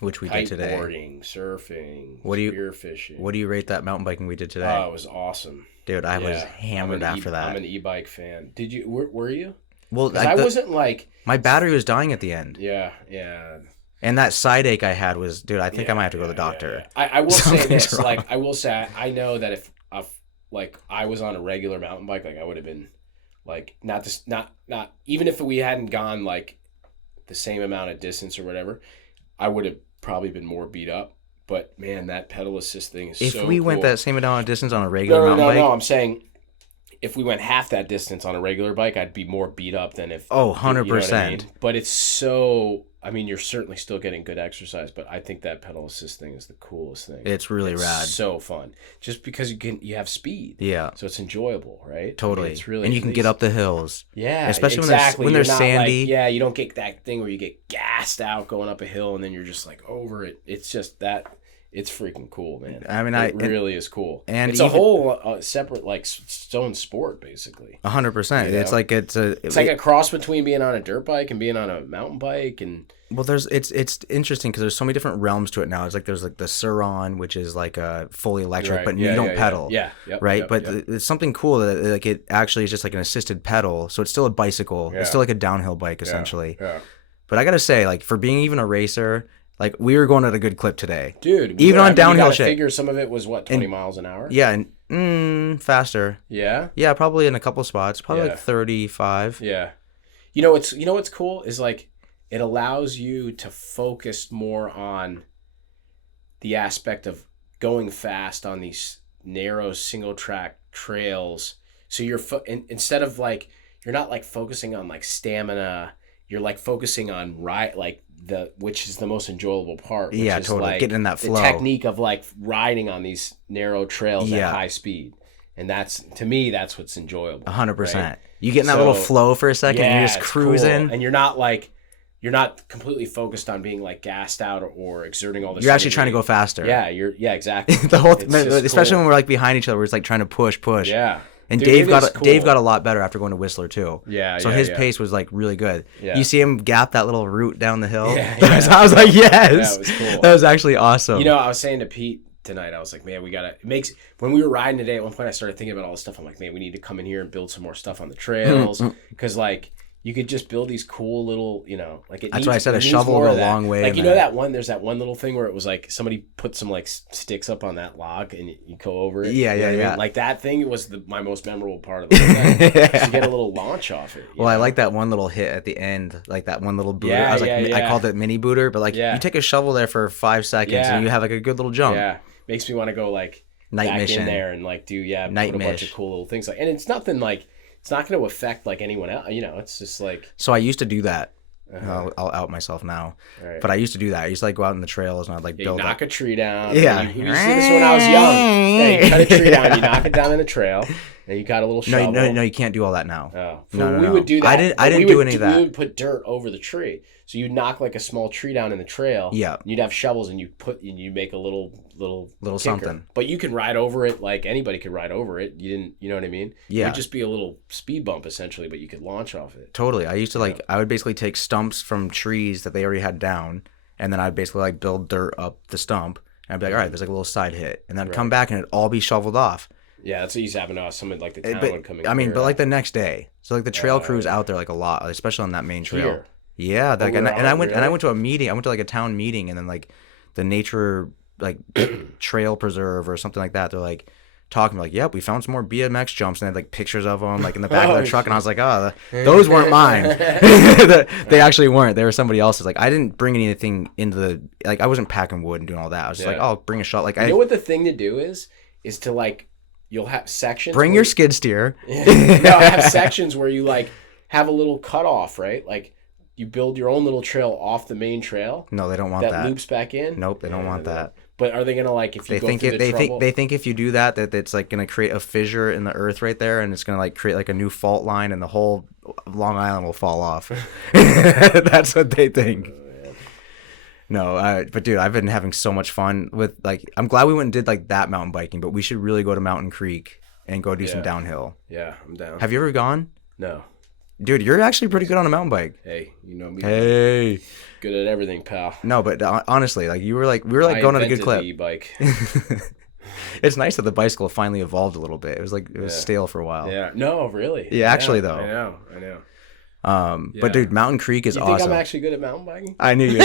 which we did today. Kiteboarding, surfing, spearfishing. What do you rate that mountain biking we did today? Oh, it was awesome. Dude, I was hammered after that. I'm an e-bike fan. Did you? Were you? Well, I wasn't like. My battery was dying at the end. Yeah. And that side ache I had was, dude, I think I might have to go to the doctor. Yeah. I will say this, wrong. like, I will say, I know that if like I was on a regular mountain bike, like I would have been, like, not even if we hadn't gone like the same amount of distance or whatever, I would have probably been more beat up. But man, that pedal assist thing is so cool. If we went that same amount of distance on a regular mountain bike? No, I'm saying if we went half that distance on a regular bike, I'd be more beat up than if... Oh, 100%. You know what I mean? But it's so... I mean, you're certainly still getting good exercise, but I think that pedal assist thing is the coolest thing. It's really rad. So fun. Just because you have speed. Yeah. So it's enjoyable, right? Totally. I mean, it's really... And you can get up the hills. Yeah, especially exactly. when there's sandy. Like, you don't get that thing where you get gassed out going up a hill and then you're just like over it. It's just that... It's freaking cool, man. I mean, it really is cool. And it's a whole separate, like, stone sport, basically. 100%. You know? It's like it's like a cross between being on a dirt bike and being on a mountain bike, and well, it's interesting because there's so many different realms to it now. It's like there's like the Suron, which is like a fully electric, right. but you don't pedal. Yeah. Yep, right. Yep, but yep. It's something cool that like it actually is just like an assisted pedal, so it's still a bicycle. Yeah. It's still like a downhill bike essentially. Yeah. But I gotta say, like for being even a racer. Like, we were going at a good clip today. Dude. Even on downhill shit. I figure some of it was, 20 miles an hour? Yeah, and faster. Yeah? Yeah, probably in a couple spots. Probably like 35. Yeah. You know what's cool is, like, it allows you to focus more on the aspect of going fast on these narrow single track trails. So you're instead of like, you're not like focusing on like stamina, you're like focusing on which is the most enjoyable part, which is totally. like getting in that flow. The technique of like riding on these narrow trails at high speed. And that's, to me, that's what's enjoyable. 100%. Right? You get in that little flow for a second, and you're just cruising. Cool. And you're not completely focused on being like gassed out or exerting all this. You're actually trying to go faster. Yeah, exactly. The whole especially when we're like behind each other, we're just like trying to push. Yeah. And Dude, Dave got a lot better after going to Whistler too. Yeah. So his pace was like really good. Yeah. You see him gap that little route down the hill. Yeah. I was like, yes. Yeah, it was cool. That was actually awesome. You know, I was saying to Pete tonight, I was like, man, when we were riding today, at one point I started thinking about all this stuff. I'm like, man, we need to come in here and build some more stuff on the trails, because like you could just build these cool little, like that's why I said a shovel will go a long way. Like, there's that one little thing where it was like somebody put some like sticks up on that log and you go over it. Yeah. Like that thing was my most memorable part of the whole thing. You get a little launch off it. I like that one little hit at the end, like that one little booter. Yeah, I called it mini booter, but like you take a shovel there for 5 seconds and you have like a good little jump. Yeah, makes me want to go like night back mission in there and like do night put a bunch of cool little things, like, and it's nothing like, it's not going to affect like anyone else, it's just like. So I used to do that. I'll out myself now, right. But I used to do that. I used to like go out in the trails and I'd like build you knock up. a tree down. Yeah, you see this when I was young. Yeah, you cut a tree down, you knock it down in the trail, and you got a little shovel. No, you can't do all that now. Oh, no. We would do that. I didn't do any of that. We would put dirt over the tree, so you'd knock like a small tree down in the trail. Yeah, and you'd have shovels, and you make a little something. But you can ride over it, like anybody could ride over it. You know what I mean? Yeah, it would just be a little speed bump essentially, but you could launch off it. Totally. I used to I would basically take stumps from trees that they already had down, and then I'd basically like build dirt up the stump, and I'd be like, all right, there's like a little side hit, and then I'd come back and it'd all be shoveled off. Yeah, that's what used to happen to us. Someone like the town would come in. I mean, but like the next day, so like the trail crew's out there like a lot, especially on that main trail. Here. Yeah, I went to a meeting. I went to like a town meeting, and then like the nature like trail preserve or something like that. They're like talking like, yep, we found some more BMX jumps, and they had like pictures of them like in the back of their truck, and I was like, oh, those weren't mine. They actually weren't. They were somebody else's. Like I didn't bring anything into the, like I wasn't packing wood and doing all that. I was just like, oh, I'll bring a shot. Like you know what the thing to do is to like, you'll have sections. Bring your skid steer. Have sections where you like have a little cutoff, right? Like you build your own little trail off the main trail. No, they don't want that. That loops back in. Nope, they don't want that. But are they gonna like if you they think if you do that it's like gonna create a fissure in the earth right there, and it's gonna like create like a new fault line, and the whole Long Island will fall off. That's what they think. No, but dude, I've been having so much fun with like. I'm glad we went and did like that mountain biking, but we should really go to Mountain Creek and go do some downhill. Yeah, I'm down. Have you ever gone? No. Dude, you're actually pretty good on a mountain bike. Hey, you know me. Hey. Good at everything, pal. No, but honestly, like we were going at a good clip. The e-bike. It's nice that the bicycle finally evolved a little bit. It was stale for a while. Yeah. No, really. Yeah, actually though. I know. But dude, Mountain Creek is awesome. You think I'm actually good at mountain biking? I knew you.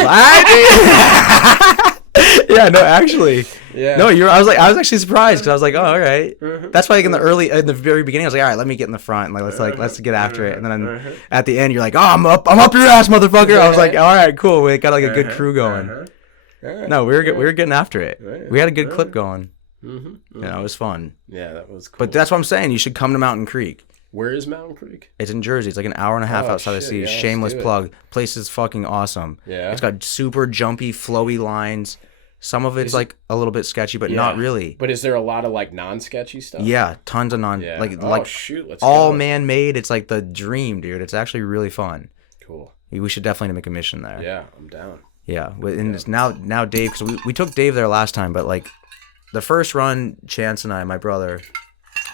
Yeah, no, actually. Yeah. No, I was actually surprised because I was like, oh, all right. That's why like in the very beginning, I was like, all right, let me get in the front and like let's get after it. And then at the end, you're like, oh, I'm up your ass, motherfucker. I was like, all right, cool. We got like a good crew going. No, we were getting after it. We had a good clip going. You know, it was fun. Yeah, that was cool. But that's what I'm saying. You should come to Mountain Creek. Where is Mountain Creek? It's in Jersey. It's like an hour and a half outside the city. Yeah, shameless plug. Place is fucking awesome. Yeah. It's got super jumpy, flowy lines. Some of it's like a little bit sketchy, but not really. But is there a lot of like non-sketchy stuff? Yeah, tons of let's all go. Man-made. It's like the dream, dude. It's actually really fun. Cool. We should definitely make a mission there. Yeah, I'm down. Yeah, and it's now Dave, because we took Dave there last time, but like the first run, Chance and I, my brother,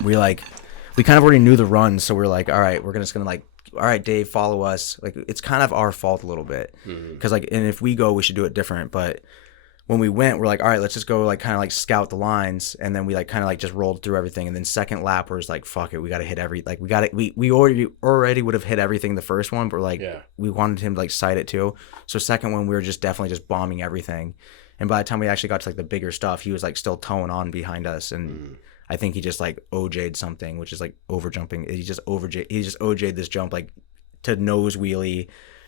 we kind of already knew the run, so we're like, all right, we're just gonna like, all right, Dave, follow us. Like it's kind of our fault a little bit, because like, and if we go, we should do it different, but. When we went, we're like, all right, let's just go like kind of like scout the lines, and then we like kind of like just rolled through everything, and then second lap was like, fuck it, we got to hit we already would have hit everything the first one, but we're like, we wanted him to like sight it too. So second one, we were just definitely just bombing everything, and by the time we actually got to like the bigger stuff, he was like still towing on behind us, and I think he just like OJ'd something, which is like over jumping. He just OJ'd this jump like to nose wheelie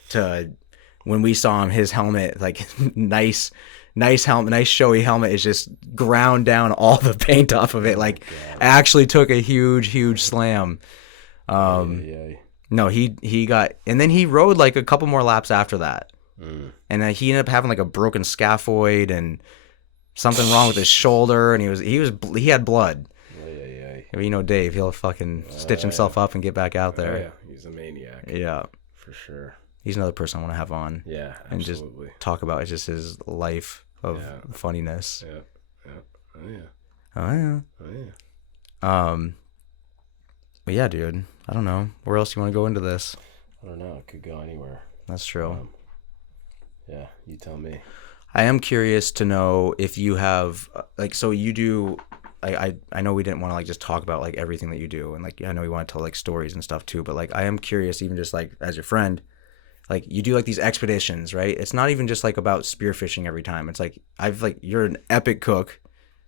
to when we saw him, his helmet, like nice helmet, nice showy helmet, is just ground down all the paint off of it. Like actually took a huge slam. No, he got, and then he rode like a couple more laps after that. And then he ended up having like a broken scaphoid and something wrong with his shoulder, and he had blood. You know Dave, he'll fucking stitch himself up and get back out there. Yeah, he's a maniac. Yeah, for sure. He's another person I want to have on. Yeah, and just talk about just his life of funniness. Oh yeah. But yeah, dude, I don't know. Where else do you want to go into this? I don't know. It could go anywhere. That's true. Yeah, you tell me. I am curious to know if you have like, so you do. I know we didn't want to like just talk about like everything that you do, and like I know we want to tell like stories and stuff too. But like I am curious, even just like as your friend, like you do like these expeditions, right? It's not even just like about spearfishing every time. It's like you're an epic cook,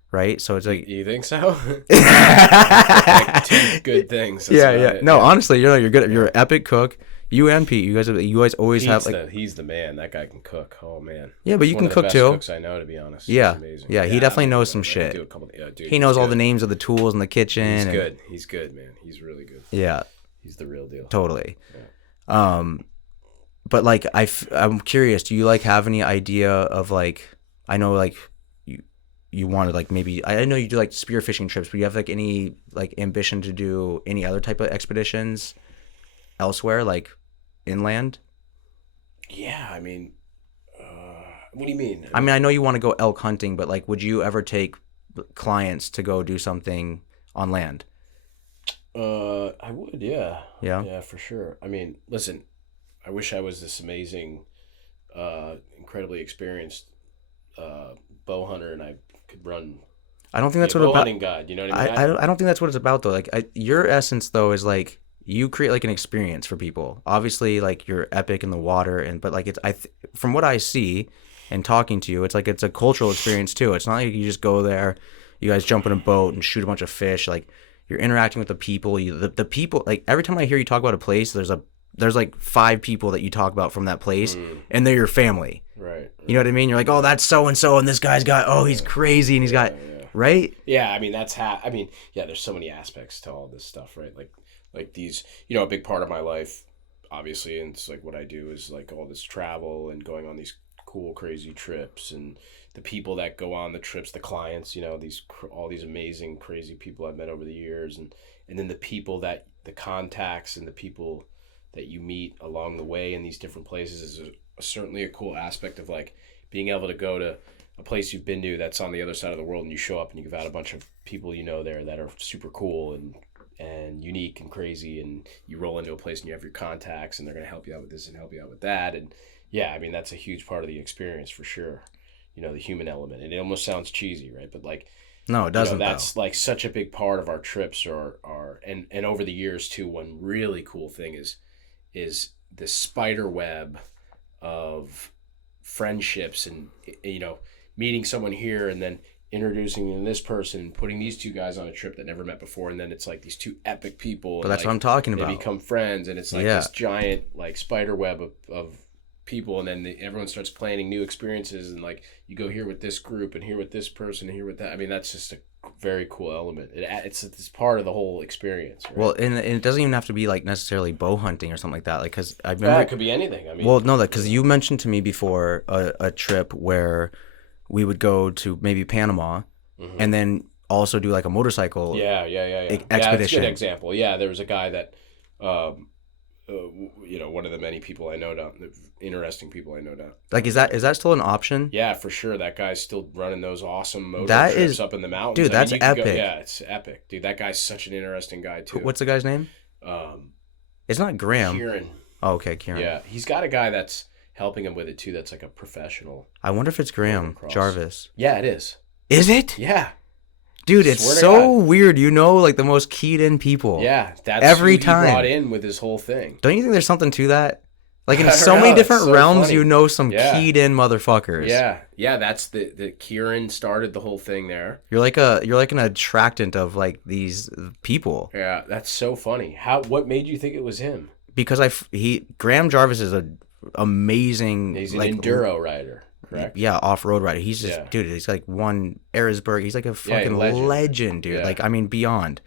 right? So it's like, you think so? Like two good things. Yeah. No, honestly, you're good. You're an epic cook. You and Pete, you guys always Pete's have like. He's the man. That guy can cook. Oh man. Yeah, but you can cook too. One of the best cooks I know, to be honest. Yeah, amazing. Yeah, he definitely knows some shit. Dude, he knows all the names of the tools in the kitchen. He's good. He's good, man. He's really good. Yeah. He's the real deal. Totally. Yeah. But like I'm curious. Do you like have any idea of like, I know like you want to like maybe, I know you do like spearfishing trips, but do you have like any like ambition to do any other type of expeditions elsewhere, like inland? Yeah, I mean, what do you mean? I mean, I know you want to go elk hunting, but like, would you ever take clients to go do something on land? I would, yeah. Yeah, for sure. I mean, listen, I wish I was this amazing, incredibly experienced bow hunter, and I could run. I don't think that's what bow about. Hunting guide, you know what I mean? I don't think that's what it's about though. Like your essence though is like, you create like an experience for people. Obviously, like you're epic in the water, but like from what I see and talking to you, it's like it's a cultural experience too. It's not like you just go there, you guys jump in a boat and shoot a bunch of fish. Like you're interacting with the people. The people, like every time I hear you talk about a place, there's like 5 people that you talk about from that place, and they're your family. Right. You know what I mean? You're like, oh, that's so and so, and this guy's got, he's crazy, and he's got, right? Yeah, I mean there's so many aspects to all this stuff, right? Like these, a big part of my life, obviously, and it's like what I do is like all this travel and going on these cool, crazy trips, and the people that go on the trips, the clients, all these amazing, crazy people I've met over the years, and then the contacts and the people that you meet along the way in these different places is certainly a cool aspect of like being able to go to a place you've been to that's on the other side of the world, and you show up and you've got a bunch of people there that are super cool and unique and crazy, and you roll into a place and you have your contacts and they're going to help you out with this and help you out with that. And yeah, I mean, that's a huge part of the experience for sure. The human element, and it almost sounds cheesy, right? But like, no, it doesn't. That's like such a big part of our trips and over the years too. One really cool thing is the spider web of friendships, and meeting someone here and then introducing them to this person, putting these 2 guys on a trip that never met before, and then it's like these 2 epic people. But that's like, what I'm talking about. They become friends, and it's like this giant like spider web of people, and then everyone starts planning new experiences, and like you go here with this group and here with this person and here with that. I mean, that's just a very cool element. It's part of the whole experience, right? Well, and it doesn't even have to be like necessarily bow hunting or something like that. Like, because I remember it could be anything. I mean, well, no, because you mentioned to me before a trip where we would go to maybe Panama, and then also do like a motorcycle expedition. Yeah, that's a good example. Yeah, there was a guy that one of the many people I know down, interesting people I know down. Like, is that still an option? Yeah, for sure. That guy's still running those awesome motor trips up in the mountains. Dude, that's epic. It's epic. Dude, that guy's such an interesting guy too. What's the guy's name? It's not Graham. Kieran. Oh, okay, Kieran. Yeah, he's got a guy that's helping him with it too. That's like a professional. I wonder if it's Graham Jarvis. Yeah, it is. Is it? Yeah. Dude, it's so weird. Like the most keyed in people. Yeah, that's every who time he brought in with his whole thing. Don't you think there's something to that? Like in so many different realms, funny. Some keyed in motherfuckers. Yeah. That's the Kieran started the whole thing there. You're like an attractant of like these people. Yeah, that's so funny. What made you think it was him? Because Graham Jarvis is amazing. He's an like enduro rider, correct? Yeah, off-road rider. He's just dude. He's like won Erisberg. He's like a fucking legend, dude. Yeah. Like I mean, beyond.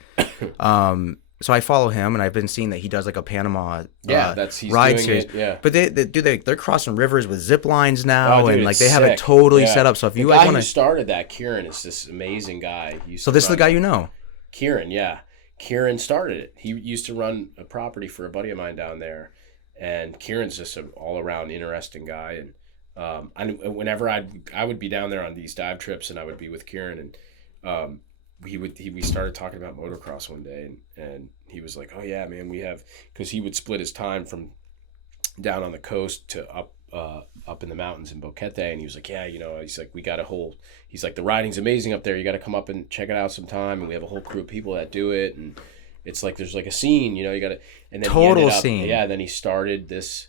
So I follow him, and I've been seeing that he does like a Panama he's ride doing series. it, yeah. But they're crossing rivers with zip lines now, Dude, and like it's they have it sick. totally set up. So if the you guy guys want who to, started that, Kieran, is this amazing guy. so this is the guy you know. Kieran, yeah. Kieran started it. He used to run a property for a buddy of mine down there, and Kieran's just an all-around interesting guy. And whenever I would be down there on these dive trips, and I would be with Kieran, and we started talking about motocross one day, and he was like, "Oh yeah, man, we have," because he would split his time from down on the coast to up in the mountains in Boquete, and he was like, "Yeah, he's like, we got a whole," he's like, "the riding's amazing up there. You got to come up and check it out sometime, and we have a whole crew of people that do it, and it's like there's like a scene, you got to," and then total scene. Yeah, then he started this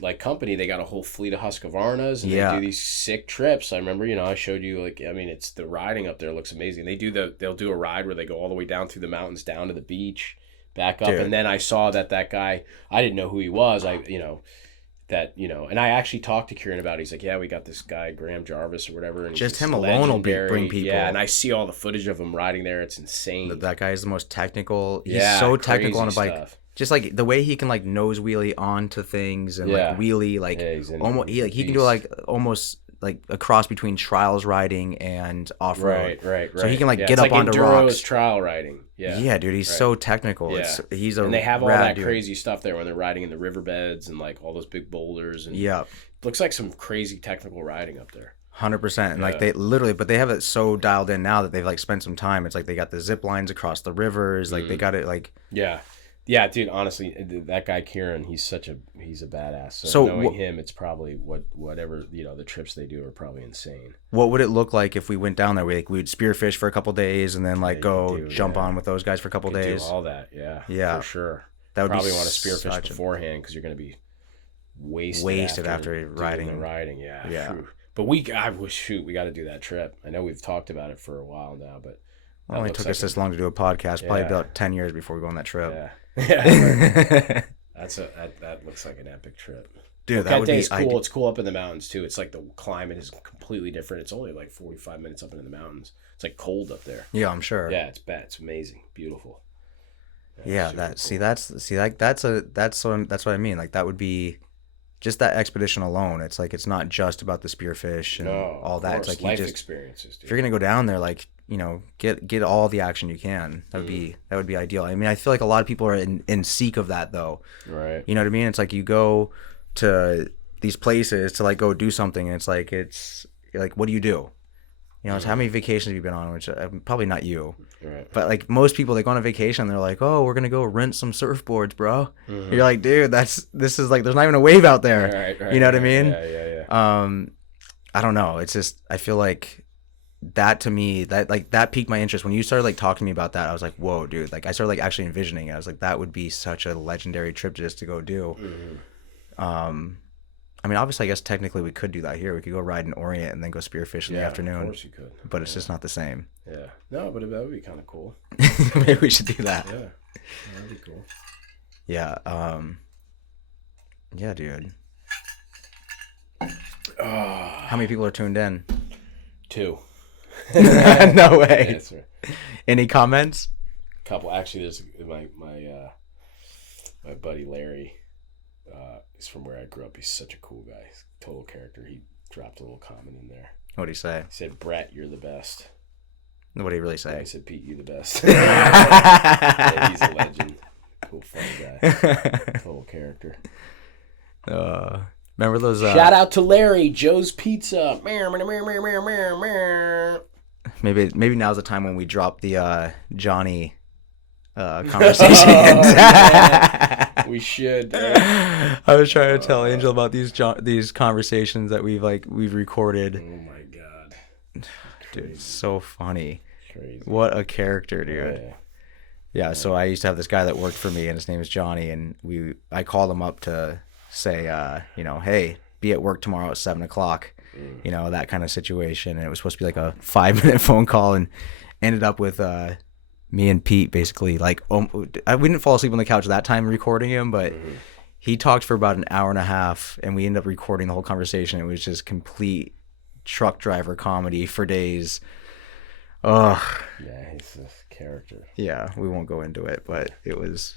like company. They got a whole fleet of Husqvarnas, and they do these sick trips. I remember, I showed you, like, I mean, it's the riding up there looks amazing. They'll do a ride where they go all the way down through the mountains, down to the beach, back up. Dude. And then I saw that guy, I didn't know who he was. And I actually talked to Kieran about it. He's like, "Yeah, we got this guy, Graham Jarvis or whatever. And just him alone will bring people." Yeah, and I see all the footage of him riding there. It's insane. That guy is the most technical. He's so technical on a bike. Stuff. Just like the way he can like nose wheelie onto things and like wheelie, like almost he can do like almost like a cross between trials riding and off road. Right. So he can like get up like onto rocks. Trial riding. Yeah, dude, he's so technical. Yeah. And they have all that crazy stuff there when they're riding in the riverbeds and like all those big boulders and looks like some crazy technical riding up there. 100%. And like they literally, but they have it so dialed in now that they've like spent some time. It's like they got the zip lines across the rivers. Like they got it like Yeah, dude, honestly, that guy Kieran, he's a badass. So knowing him, it's probably whatever, the trips they do are probably insane. What would it look like if we went down there? We'd spearfish for a couple days and then like jump on with those guys for a couple days. Do all that, yeah, for sure. That would probably want to spearfish beforehand because you're going to be wasted after riding. Yeah. True. But we got to do that trip. I know we've talked about it for a while now, but it only took us this long to do a podcast. Probably about 10 years before we go on that trip. Yeah. That looks like an epic trip. Dude, that would be cool. It's cool up in the mountains too. It's like the climate is completely different. It's only like 45 minutes up into the mountains. It's like cold up there. Yeah, I'm sure. Yeah, it's bad. It's amazing, beautiful. That's what I mean. Like that would be just that expedition alone. It's like it's not just about the spearfish and all that. It's like life experiences. Dude. If you're gonna go down there, like get all the action you can. That would be ideal. I mean, I feel like a lot of people are in seek of that though. Right. You know what I mean? It's like you go to these places to like go do something, and it's like what do you do? It's how many vacations have you been on? Which probably not you, right? But like most people, they go on a vacation, they're like, "Oh, we're gonna go rent some surfboards, bro." Mm-hmm. You're like, "Dude, this is like there's not even a wave out there." Right, you know what I mean? Yeah. I don't know. It's just I feel like that to me that piqued my interest when you started like talking to me about that. I was like, "Whoa, dude!" Like I started like actually envisioning it. I was like, "That would be such a legendary trip just to go do." Mm-hmm. I mean, obviously, I guess technically we could do that here. We could go ride in Orient and then go spearfish in the afternoon. Of course you could. But it's just not the same. Yeah. No, but that would be kind of cool. Maybe we should do that. Yeah. That'd be cool. Yeah. Yeah, dude. How many people are tuned in? 2. No way. Yeah, that's right. Any comments? Couple. Actually, there's my buddy Larry. He's from where I grew up. He's such a cool guy. He's a total character. He dropped a little comment in there. What'd he say? He said, "Brett, you're the best." What did he really say? I said, "Pete, you the best." Yeah, he's a legend. Cool, fun guy. Total character. Remember those? Shout out to Larry, Joe's Pizza. Maybe now's the time when we drop the Johnny conversation. We should. I was trying to tell Angel about these conversations that we've recorded. Oh my god, dude, it's so funny. Crazy. What a character, dude. Yeah. So I used to have this guy that worked for me, and his name is Johnny, and I called him up to say, hey, be at work tomorrow at 7:00. That kind of situation, and it was supposed to be like a 5-minute phone call, and ended up with me and Pete basically we didn't fall asleep on the couch that time recording him, but He talked for about an hour and a half, and we ended up recording the whole conversation. It was just complete truck driver comedy for days. Ugh. Yeah, he's a character. Yeah, we won't go into it, but it was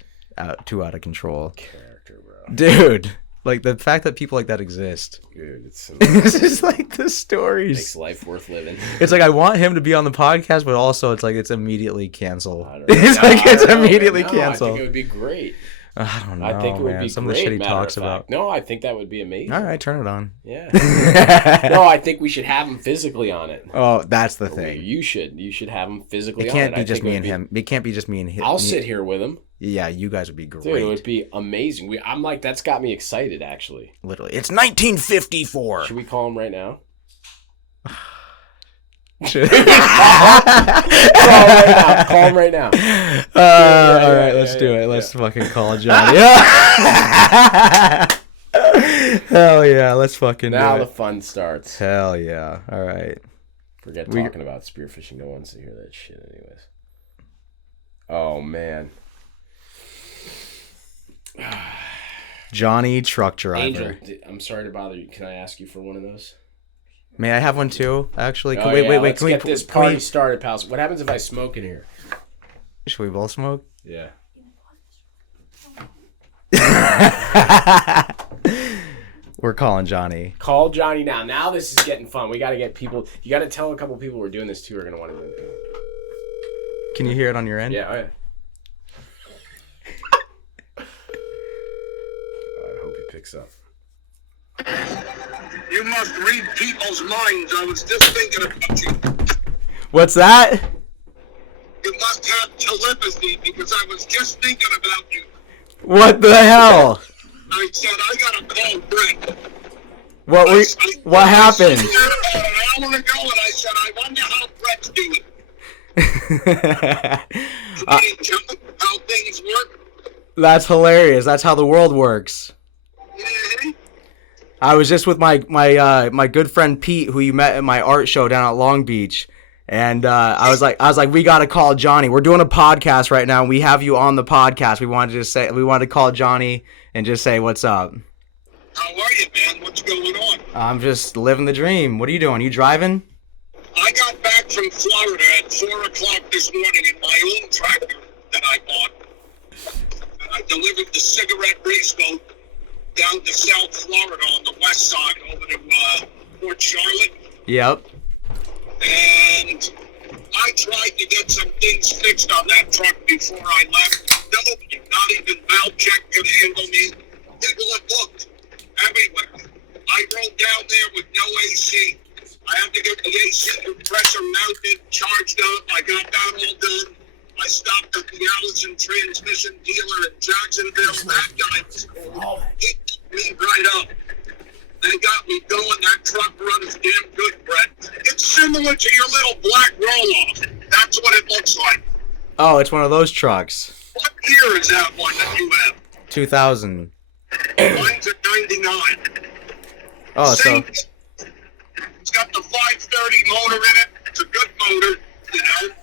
too out of control. Character, bro. Dude, like the fact that people like that exist. Dude, it's so This is like the stories. makes life worth living. It's like I want him to be on the podcast, but also it's like it's immediately canceled. I don't know. It's like it's immediately No, I canceled. think it would be great. I don't know. I think it would man. be Some great. of the shit he matter talks of fact. about. No, I think that would be amazing. All right, turn it on. Yeah. No, I think we should have him physically on it. Oh, that's the thing. You should have him physically It on it. can't be I just think me and him. It can't be just me and him. I'll sit here with him. Yeah, you guys would be great. Dude, it would be amazing. I'm like, that's got me excited, actually. Literally, it's 1954. Should we call him right now? Call Call him right now. All right, let's do it. Let's fucking call Johnny. Hell yeah, let's fucking Now do the it. fun starts. Hell yeah. All right. Forget talking about spearfishing. No one wants to hear that shit anyways. Oh, man. Johnny truck driver. Angel, I'm sorry to bother you. Can I ask you for one of those? May I have one too? Actually, Oh, wait. Let's Can get we this party started, pals. What happens if I smoke in here? Should we both smoke? Yeah. We're calling Johnny. Call Johnny now. Now this is getting fun. We got to get people. You got to tell a couple people we're doing this too. Are gonna want to. Can you hear it on your end? Yeah. Oh, yeah. I hope he picks up. You must read people's minds. I was just thinking about you. What's that? You must have telepathy because I was just thinking about you. What the hell? I said, I gotta call Brett. What happened? I said about an hour ago, and I said, I wonder how Brett's doing. Can you tell me how things work? That's hilarious. That's how the world works. Mhm. I was just with my good friend Pete, who you met at my art show down at Long Beach, and I was like, we gotta call Johnny. We're doing a podcast right now, and we have you on the podcast. We wanted to call Johnny and just say what's up. How are you, man? What's going on? I'm just living the dream. What are you doing? You driving? I got back from Florida at 4 o'clock this morning in my own tractor that I bought. I delivered the cigarette race boat down to South Florida on the west side over to Port Charlotte. Yep. And I tried to get some things fixed on that truck before I left. Nobody, not even Valcheck, could handle me. People have looked everywhere. I rode down there with no AC. I had to get the AC compressor mounted, charged up. I got that all done. I stopped at the Allison transmission dealer in Jacksonville. That guy picked me right up. They got me going. That truck runs damn good, Brett. It's similar to your little black roll-off. That's what it looks like. Oh, it's one of those trucks. What year is that one that you have? 2000. Mine's at 99. Oh, so It's got the 530 motor in it. It's a good motor, you know.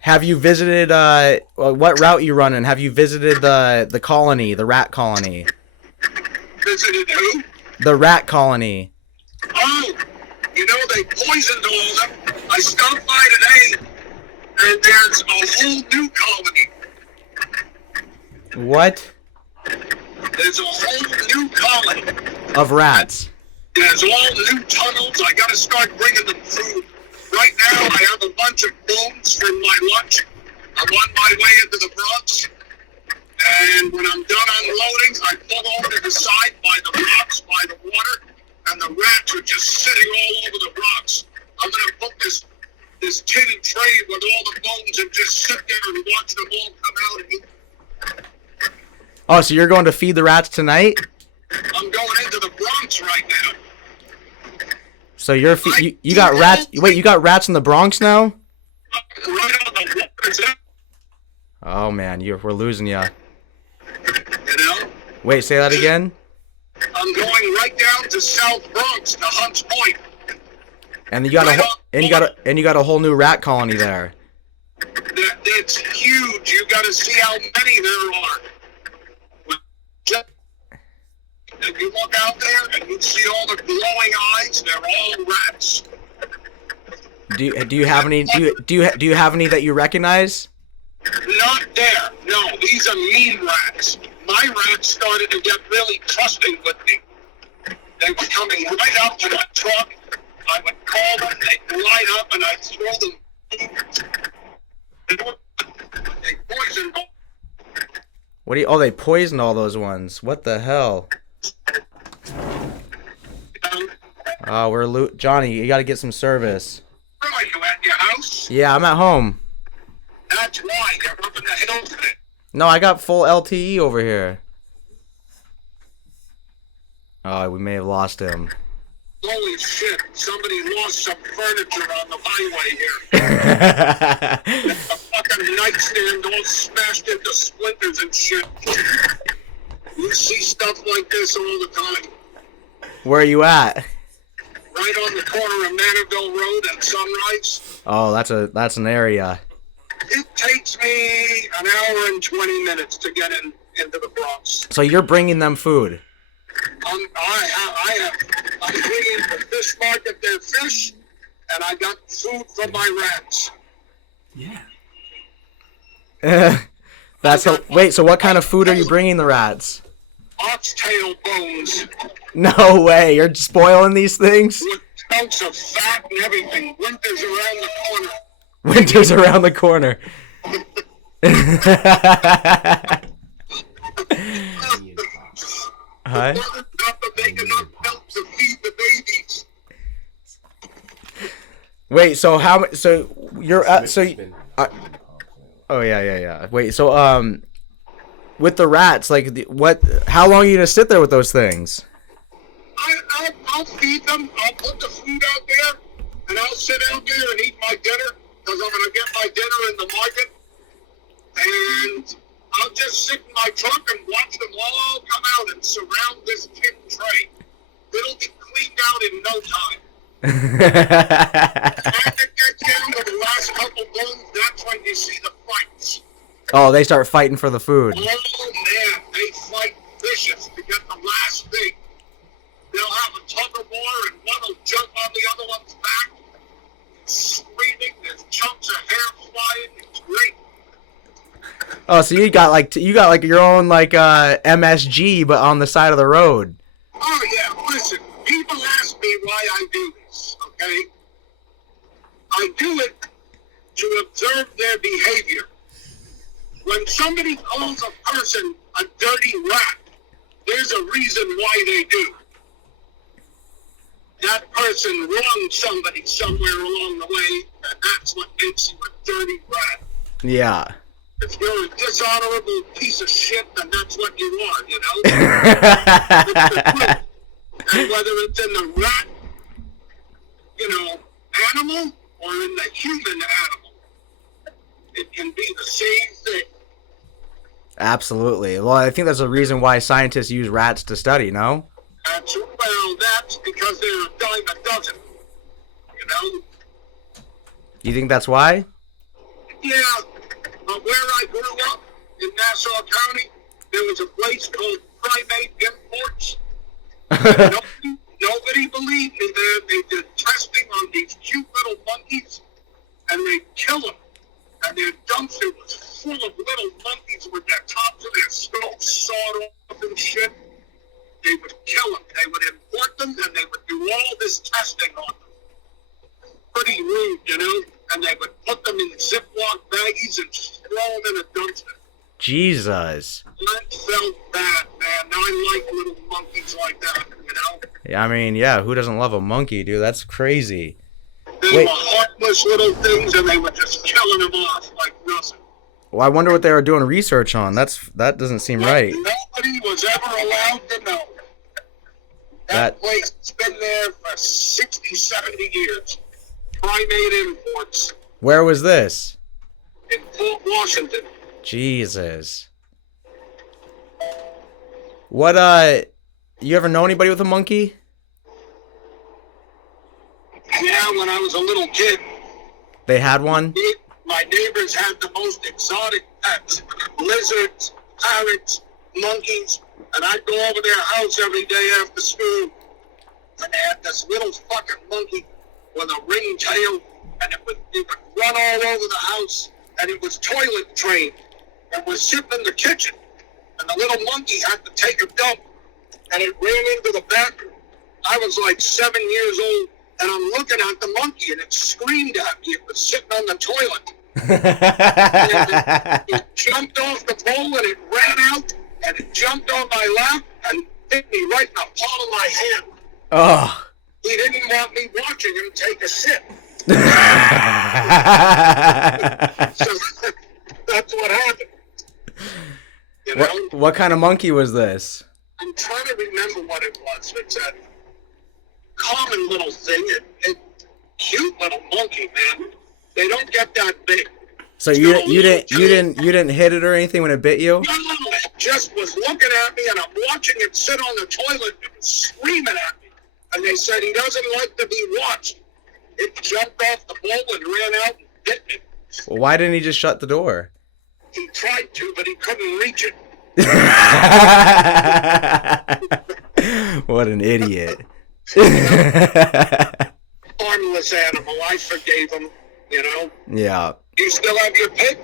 have you visited what route you running? Have you visited the colony, the rat colony? Visited who? The rat colony. Oh, you know, they poisoned all of them. I stopped by today, and there's a whole new colony. What? There's a whole new colony. Of rats. There's all new tunnels. I gotta start bringing them food. Right now, I have a bunch of bones from my lunch. I'm on my way into the Bronx. And when I'm done unloading, I pull over to the side by the rocks, by the water, and the rats are just sitting all over the rocks. I'm gonna put this tin tray with all the bones and just sit there and watch them all come out and eat. Oh, so you're going to feed the rats tonight? I'm going into the Bronx right now. So you got rats. Wait, you got rats in the Bronx now? Right on the water, Oh man, we're losing ya. you know? Wait, say that again. I'm going right down to South Bronx, to Hunts Point. And you got you got a whole new rat colony there. It's huge. You got to see how many there are. When and you look out there and you see all the glowing eyes, they're all rats. Do you have any? Do you have any that you recognize? Not there. No, these are mean rats. My rats started to get really trusting with me. They were coming right up to the truck. I would call them, they'd light up, and I'd throw them. They poisoned them. What do you? Oh, they poisoned all those ones. What the hell? Johnny, you got to get some service. Where are you, at your house? Yeah, I'm at home. That's why they're up in the hills today. No, I got full LTE over here. Oh, we may have lost him. Holy shit, somebody lost some furniture on the highway here. The fucking nightstand all smashed into splinters and shit. You see stuff like this all the time. Where are you at? Right on the corner of Manorville Road and Sunrise. Oh, that's an area. It takes me an hour and 20 minutes to get into the Bronx. So you're bringing them food? I'm bringing the fish market their fish, and I got food for my rats. Yeah. Wait, so what kind of food are you bringing the rats? Oxtail bones No way, you're spoiling these things? with chunks of fat and everything. Winter's around the corner. Winter's around the corner. Hi. Not to make enough milk to feed the babies. Wait, so how much? So you're oh yeah. Wait, so with the rats, like what? How long are you gonna sit there with those things? I'll feed them. I'll put the food out there, and I'll sit out there and eat my dinner because I'm gonna get my dinner in the market, and I'll just sit in my truck and watch them all come out and surround this tin tray. It'll be cleaned out in no time. When it gets down to the last couple bones, that's when you see the fights. Oh, they start fighting for the food. Oh man, they fight vicious to get the last thing. They'll have a tug of war and one will jump on the other one's back. Screaming, there's chunks of hair flying, it's great. Oh, so you got like your own like MSG, but on the side of the road. Oh yeah, listen, people ask me why I do this, okay? I do it to observe their behavior. When somebody calls a person a dirty rat, there's a reason why they do. That person wronged somebody somewhere along the way, and that's what makes you a dirty rat. Yeah. If you're a dishonorable piece of shit, then that's what you are, you know? It's the truth. And whether it's in the rat, animal, or in the human animal, it can be the same thing. Absolutely. Well, I think that's the reason why scientists use rats to study, no? That's because they're a dime a dozen, you know? You think that's why? Yeah, but where I grew up, in Nassau County, there was a place called Primate Imports. Nobody believed me there. They did testing on these cute little monkeys, and they'd kill them. And their dumpster was full of little monkeys with their tops of their skulls sawed off and shit. They would kill them. They would import them, and they would do all this testing on them. Pretty rude, you know? And they would put them in Ziploc baggies and throw them in a dumpster. Jesus. That felt bad, man. I like little monkeys like that, you know? I mean, yeah, who doesn't love a monkey, dude? That's crazy. They Wait. were heartless little things, and they were just killing them off like nothing. Well, I wonder what they were doing research on. That doesn't seem right. Nobody was ever allowed to know. That place has been there for 60, 70 years. Primate Imports Where was this? in Fort Washington. Jesus. What, you ever know anybody with a monkey? Yeah, when I was a little kid, They had one? my neighbors had the most exotic pets. Lizards, parrots, monkeys, and I'd go over their house every day after school, and they had this little fucking monkey with a ring tail, and it would run all over the house, and it was toilet trained, and was sitting in the kitchen, and the little monkey had to take a dump, and it ran into the bathroom. I was like 7 years old, and I'm looking at the monkey, and it screamed at me. It was sitting on the toilet. And it jumped off the bowl, and it ran out, and it jumped on my lap, and hit me right in the palm of my hand. Oh. He didn't want me watching him take a sip. So that's what happened. You know? What kind of monkey was this? I'm trying to remember what it was. It's a common little thing. Cute little monkey, man. They don't get that big. So you didn't hit it or anything when it bit you? No, it just was looking at me, and I'm watching it sit on the toilet and screaming at me. And they said he doesn't like to be watched. It jumped off the bowl and ran out and bit me. Well, why didn't he just shut the door? He tried to, but he couldn't reach it. What an idiot. Harmless animal. I forgave him, you know. Yeah. You still have your pig?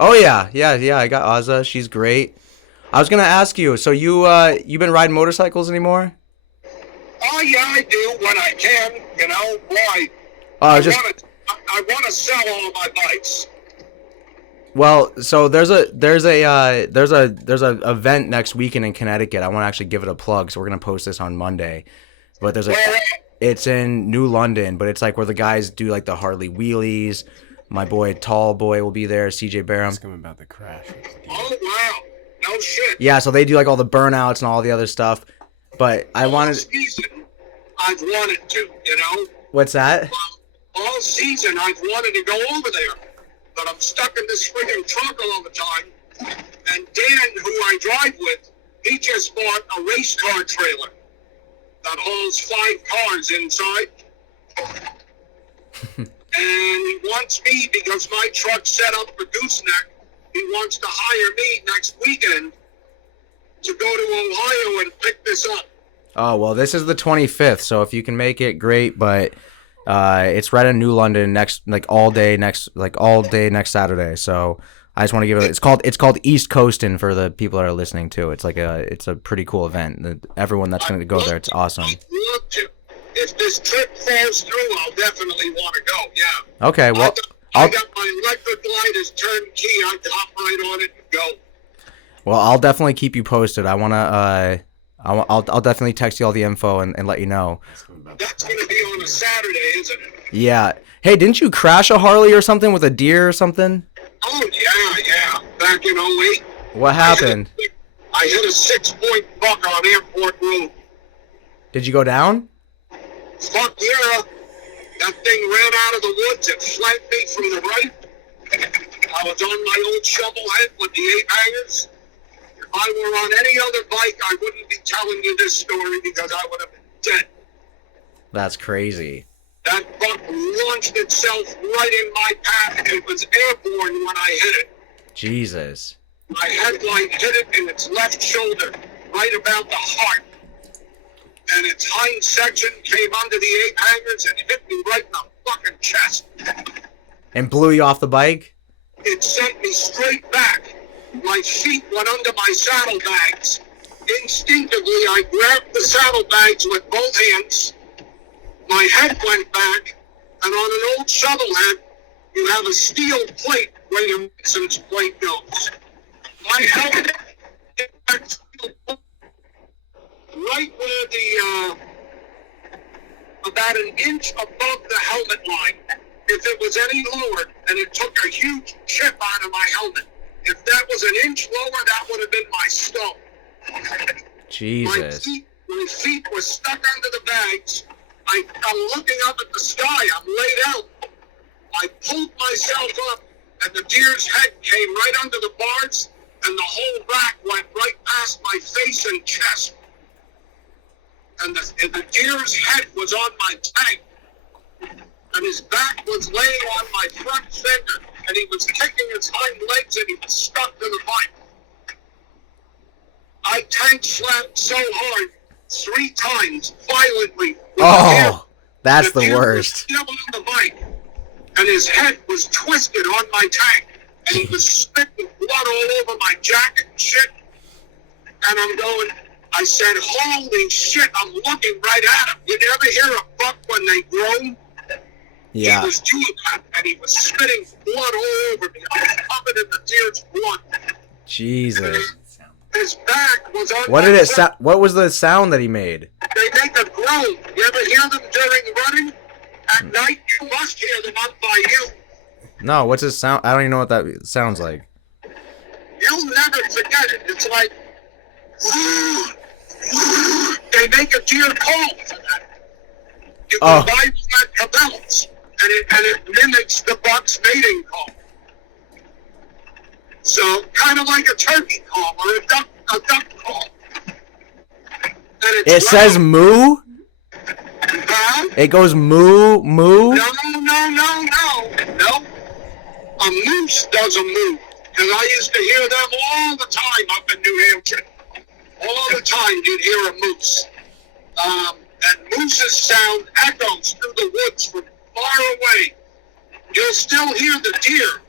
Oh yeah. I got Ozza. She's great. I was gonna ask you. So you been riding motorcycles anymore? Oh yeah, I do when I can. You know why? I want to sell all of my bikes. Well, so there's a event next weekend in Connecticut. I want to actually give it a plug, so we're gonna post this on Monday. But it's in New London, but it's like where the guys do like the Harley wheelies. My boy Tall Boy will be there, CJ Barham. It's coming about the crash. Oh wow, no shit. Yeah, so they do like all the burnouts and all the other stuff. But I wanted. Season, I've wanted to, you know. What's that? All season, I've wanted to go over there, but I'm stuck in this friggin' truck all the time. And Dan, who I drive with, he just bought a race car trailer that holds 5 cars inside. And he wants me, because my truck's set up for gooseneck, he wants to hire me next weekend to go to Ohio and pick this up. Oh, well, this is the 25th, so if you can make it, great, but it's right in New London all day next Saturday. So I just want to give it. It's called East Coastin' for the people that are listening to. It's a pretty cool event. Everyone that's going to go there, it's awesome. I'd love to. If this trip falls through, I'll definitely want to go. Yeah. Okay. Well, I got my electric light as turnkey. I can hop right on it and go. Well, I'll definitely keep you posted. I want to. I'll definitely text you all the info and let you know. That's going to be on a Saturday, isn't it? Yeah. Hey, didn't you crash a Harley or something with a deer or something? Oh, yeah. Back in 08. What happened? I hit a 6-point buck on Airport Road. Did you go down? Fuck yeah. That thing ran out of the woods and flanked me from the right. I was on my old shovel head with the 8 hangers. If I were on any other bike, I wouldn't be telling you this story because I would have been dead. That's crazy. That buck launched itself right in my path. It was airborne when I hit it. Jesus. My headlight hit it in its left shoulder, right about the heart. And its hind section came under the 8 hangers and hit me right in the fucking chest. And blew you off the bike? It sent me straight back. My feet went under my saddlebags. Instinctively, I grabbed the saddlebags with both hands. My head went back, and on an old shovel head, you have a steel plate where your license plate goes. My helmet hit that steel plate right where about an inch above the helmet line. If it was any lower, and it took a huge chip out of my helmet. If that was an inch lower, that would have been my skull. Jesus. My feet were stuck under the bags. I'm looking up at the sky. I'm laid out. I pulled myself up, and the deer's head came right under the bars, and the whole back went right past my face and chest. And the deer's head was on my tank, and his back was laying on my front fender, and he was kicking his hind legs, and he was stuck to the bike. I tank slapped so hard 3 times, violently. Oh, that's the deer worst. was still on the bike, and his head was twisted on my tank, and he was spitting blood all over my jacket and shit. And I'm going, I said, holy shit, I'm looking right at him. You ever hear a buck when they groan? Yeah. He was doing that, and he was spitting blood all over me. I was covered in the deer's blood. Jesus. His back was on What did my it sound? What was the sound that he made? They make a groan. You ever hear them during running? At night, you must hear them up by you. No, what's his sound? I don't even know what that sounds like. You'll never forget it. It's like, they make a deer call for that. You can buy that cabels, and it mimics the buck's mating call. So, kind of like a turkey call or a duck call. And It says moo? Huh? It goes moo, moo? No. A moose doesn't move. Because I used to hear them all the time up in New Hampshire. All the time you'd hear a moose. And moose's sound echoes through the woods from far away. You'll still hear the deer.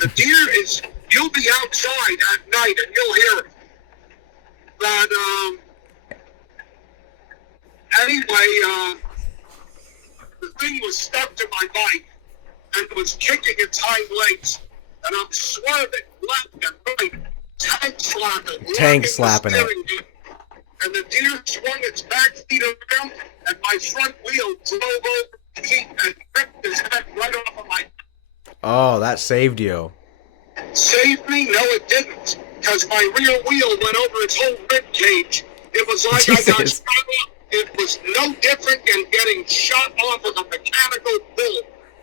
The deer is, you'll be outside at night and you'll hear it. But, anyway, the thing was stuck to my bike and was kicking its hind legs. And I'm swerving left and right, tank slapping it. And the deer swung its back feet around, and my front wheel drove over the feet and ripped his head right off of my. Oh, that saved you. Saved me? No, it didn't. Because my rear wheel went over its whole rib cage. It was like Jesus. I got shot off. It was no different than getting shot off of a mechanical bull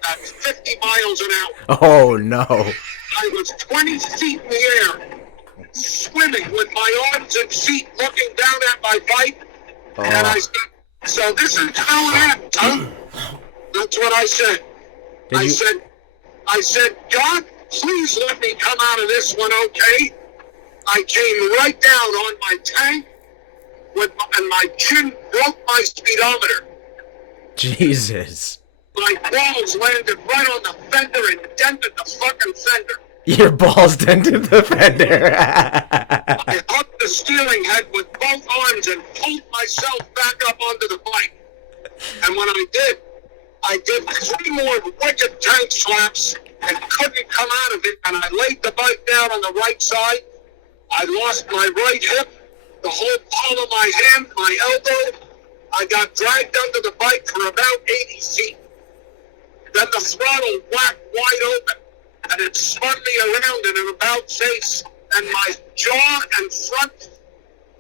at 50 miles an hour. Oh, no. I was 20 feet in the air, swimming with my arms and feet looking down at my bike. Oh. And I said, so this is how it happened, huh? That's what I said. I said, God, please let me come out of this one okay. I came right down on my tank, and my chin broke my speedometer. Jesus. My balls landed right on the fender and dented the fucking fender. Your balls dented the fender. I hooked the steering head with both arms and pulled myself back up onto the bike. And when I did 3 more wicked tank slaps and couldn't come out of it, and I laid the bike down on the right side. I lost my right hip, the whole palm of my hand, my elbow. I got dragged under the bike for about 80 feet. Then the throttle whacked wide open, and it spun me around in an about face, and my jaw and front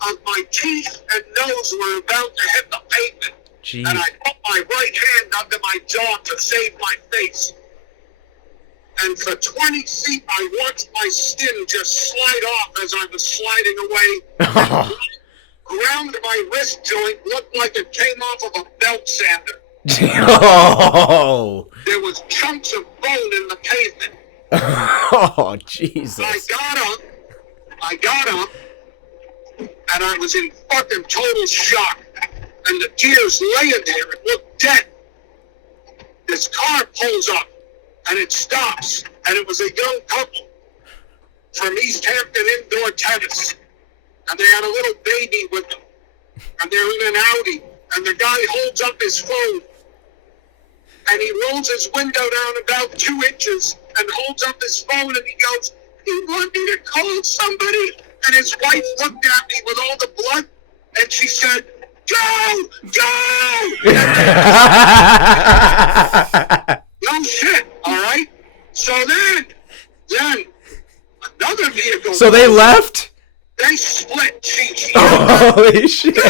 of my teeth and nose were about to hit the pavement. Jeez. And I put my right hand under my jaw to save my face. And for 20 feet, I watched my skin just slide off as I was sliding away. Ground my wrist joint looked like it came off of a belt sander. Oh. There was chunks of bone in the pavement. Oh, Jesus. I got up, and I was in fucking total shock. And the deer's laying there. It looked dead. This car pulls up, and it stops. And it was a young couple from East Hampton Indoor Tennis. And they had a little baby with them. And they're in an Audi. And the guy holds up his phone. And he rolls his window down about 2 inches and holds up his phone and he goes, "You want me to call somebody?" And his wife looked at me with all the blood and she said, "Go! Go!" No shit, all right? So then another vehicle. So they left? They split. She Holy shit. Go!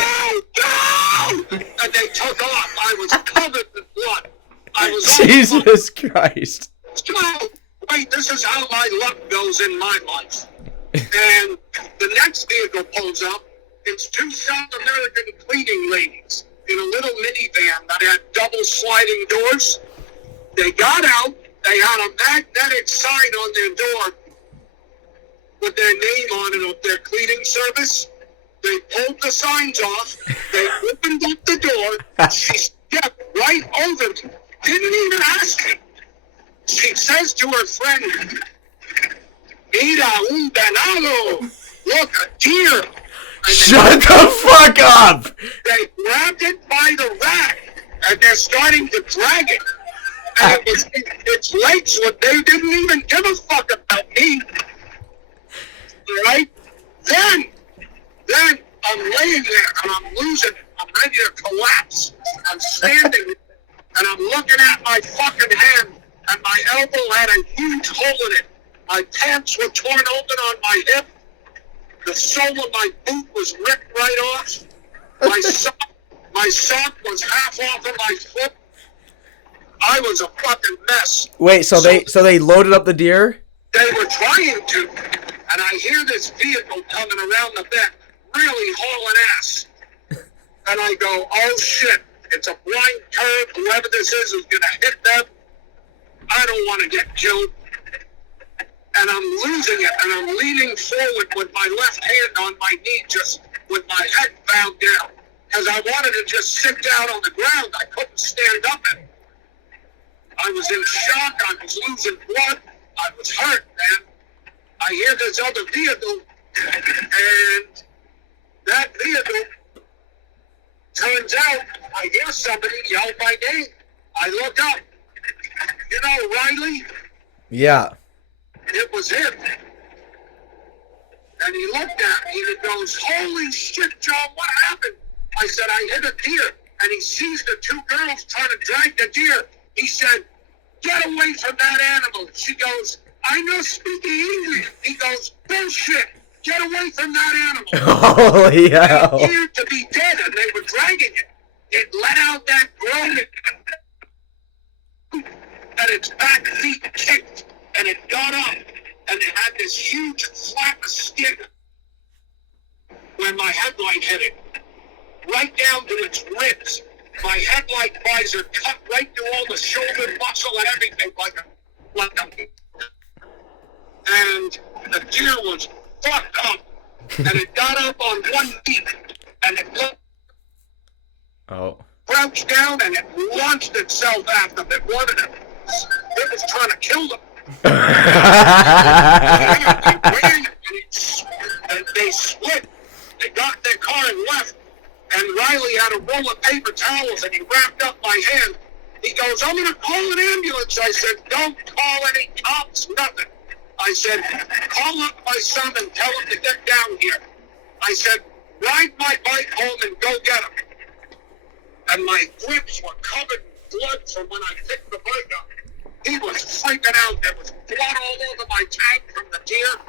Go! And they took off. I was covered with blood. I was Jesus Christ. So, wait, this is how my luck goes in my life. And the next vehicle pulls up. It's 2 South American cleaning ladies in a little minivan that had double sliding doors. They got out. They had a magnetic sign on their door with their name on it of their cleaning service. They pulled the signs off. They opened up the door. She stepped right over me. Didn't even ask me. She says to her friend, "Mira un venado. Look, a deer." And Shut the fuck up! they grabbed it by the rack, and they're starting to drag it. And its legs, they didn't even give a fuck about me. Right? Then I'm laying there, and I'm losing it. I'm ready to collapse. I'm standing, and I'm looking at my fucking hand, and my elbow had a huge hole in it. My pants were torn open on my hip. The sole of my boot was ripped right off. My sock was half off of my foot. I was a fucking mess. Wait, so they loaded up the deer? They were trying to, and I hear this vehicle coming around the bend, really hauling ass. And I go, oh shit, it's a blind curve. Whoever this is going to hit them. I don't want to get killed. And I'm losing it, and I'm leaning forward with my left hand on my knee, just with my head bowed down. Because I wanted to just sit down on the ground. I couldn't stand up anymore. I was in shock. I was losing blood. I was hurt, man. I hear this other vehicle, and that vehicle, turns out, I hear somebody yell my name. I look up. You know Riley? Yeah. It was him. And he looked at me and he goes, holy shit, John, what happened? I said, I hit a deer. And he sees the two girls trying to drag the deer. He said, get away from that animal. She goes, I know speaking English. He goes, bullshit. Get away from that animal. Holy hell. It appeared to be dead, and they were dragging it. It let out that groan, and its back feet kicked, and it got up, and it had this huge flap of skin when my headlight hit it, right down to its ribs. My headlight visor cut right through all the shoulder muscle and everything like a and the deer was fucked up, and it got up on one knee, and it crouched down, and it launched itself at them. It wanted to, it was trying to kill them. And they split. They got in their car and left. And Riley had a roll of paper towels, and he wrapped up my hand. He goes, I'm going to call an ambulance. I said, don't call any cops, nothing. I said, call up my son and tell him to get down here. I said, ride my bike home and go get him. And my grips were covered in blood from when I picked the bike up. He was freaking out. There was blood all over my tank from the deer.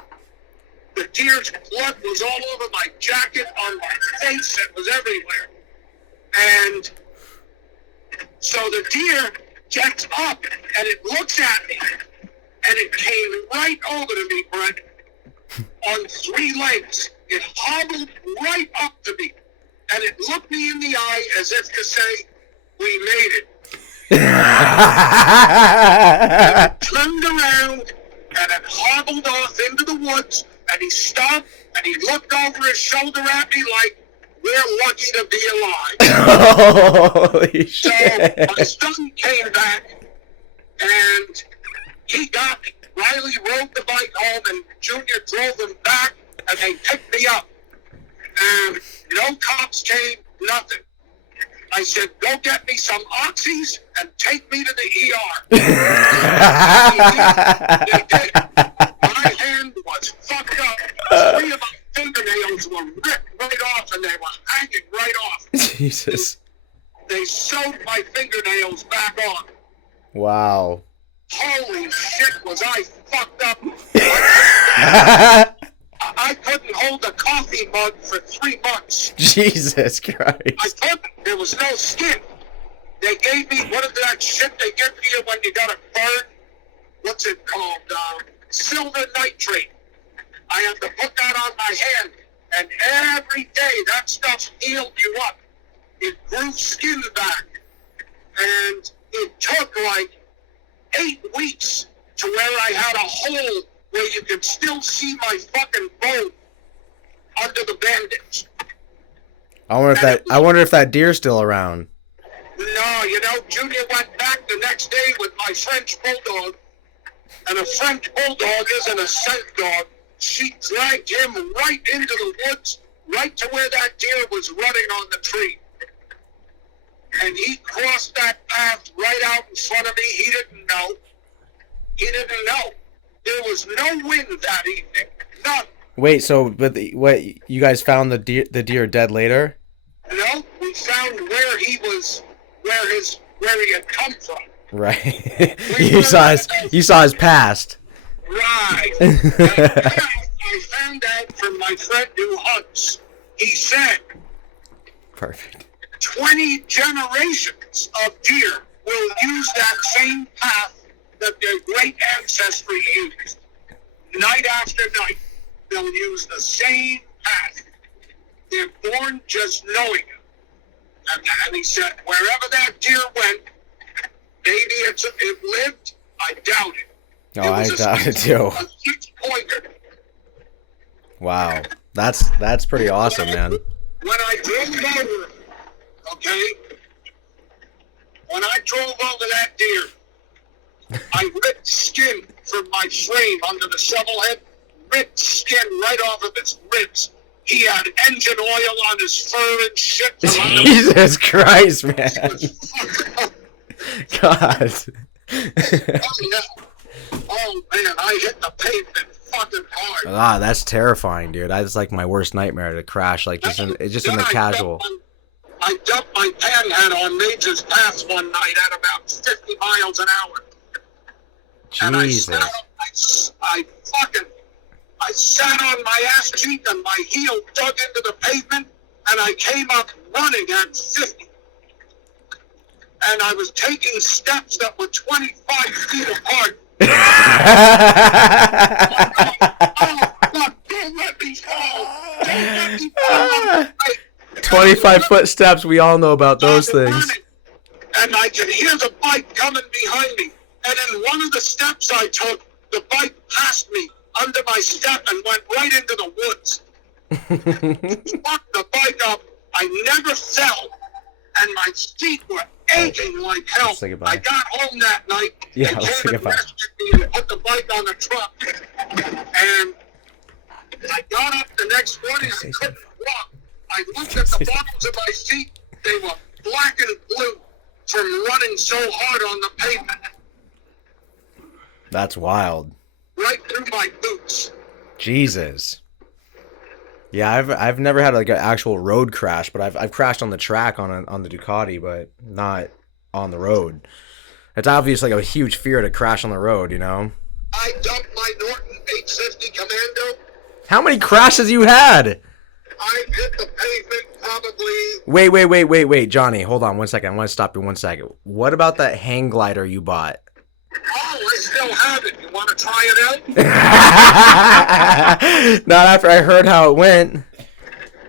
The deer's blood was all over my jacket, on my face. It was everywhere. And so the deer gets up, and it looks at me. And it came right over to me, Brett, on three legs. It hobbled right up to me. And it looked me in the eye as if to say, we made it. And it turned around, and it hobbled off into the woods, and he stopped, and he looked over his shoulder at me like, we're lucky to be alive. Holy shit. So my son came back, and he got me. Riley rode the bike home, and Junior drove him back, and they picked me up. And no cops came, nothing. I said, go get me some oxys and take me to the ER. They did. My hand was fucked up. Three of my fingernails were ripped right off, and they were hanging right off. Jesus. They sewed my fingernails back on. Wow. Holy shit, was I fucked up. I couldn't hold a coffee mug for 3 months. Jesus Christ. I couldn't. There was no skin. They gave me, what is that shit they give you when you got a burn? What's it called? Silver nitrate. I had to put that on my hand. And every day, that stuff healed you up. It grew skin back. And it took like 8 weeks to where I had a hole where you could still see my fucking bone under the bandage. I wonder if that deer's still around. No, you know, Junior went back the next day with my French bulldog, and a French bulldog isn't a scent dog. She dragged him right into the woods, right to where that deer was running on the tree. And he crossed that path right out in front of me. He didn't know. There was no wind that evening. None. Wait, so what? You guys found the deer dead later? No, we found where he had come from. Right. you saw his past. Right. I found out from my friend who hunts. He said, perfect. 20 generations of deer will use that same path that their great ancestry used. Night after night, they'll use the same path. They're born just knowing it. And he said, wherever that deer went, maybe it lived. I doubt it. No, I doubt it too. A 6-pointer. Wow, that's pretty awesome, man. When I drove over, okay, when I drove over that deer, I ripped skin from my frame under the shovel head, ripped skin right off of his ribs. He had engine oil on his fur and shit. Jesus Christ, man. God. Oh, man, I hit the pavement fucking hard. Ah, that's terrifying, dude. That's like my worst nightmare, to crash like just in the casual. I dumped my panhead on Major's Pass one night at about 50 miles an hour. Jesus. And I sat on my ass cheek and my heel dug into the pavement, and I came up running at 50. And I was taking steps that were 25 feet apart. Oh, fuck, don't let me fall. Don't let me fall. 25-foot steps, we all know about those things. Running, and I could hear the bike coming behind me. And in one of the steps I took, the bike passed me under my step and went right into the woods. Fucked the bike up. I never fell. And my feet were aching like hell. I got home that night. Yeah, and let's came say and goodbye. rescued me and put the bike on the truck. And I got up the next morning. I couldn't walk. I looked at the bottoms of my feet. They were black and blue from running so hard on the pavement. That's wild. Right through my boots. Jesus. Yeah, I've never had like an actual road crash, but I've crashed on the track on the Ducati, but not on the road. It's obviously like a huge fear to crash on the road, you know. I dumped my Norton 850 Commando. How many crashes you had? I hit the pavement probably. Wait, Johnny, hold on 1 second. I want to stop you 1 second. What about that hang glider you bought? Oh, I still have it. You want to try it out? Not after I heard how it went. No,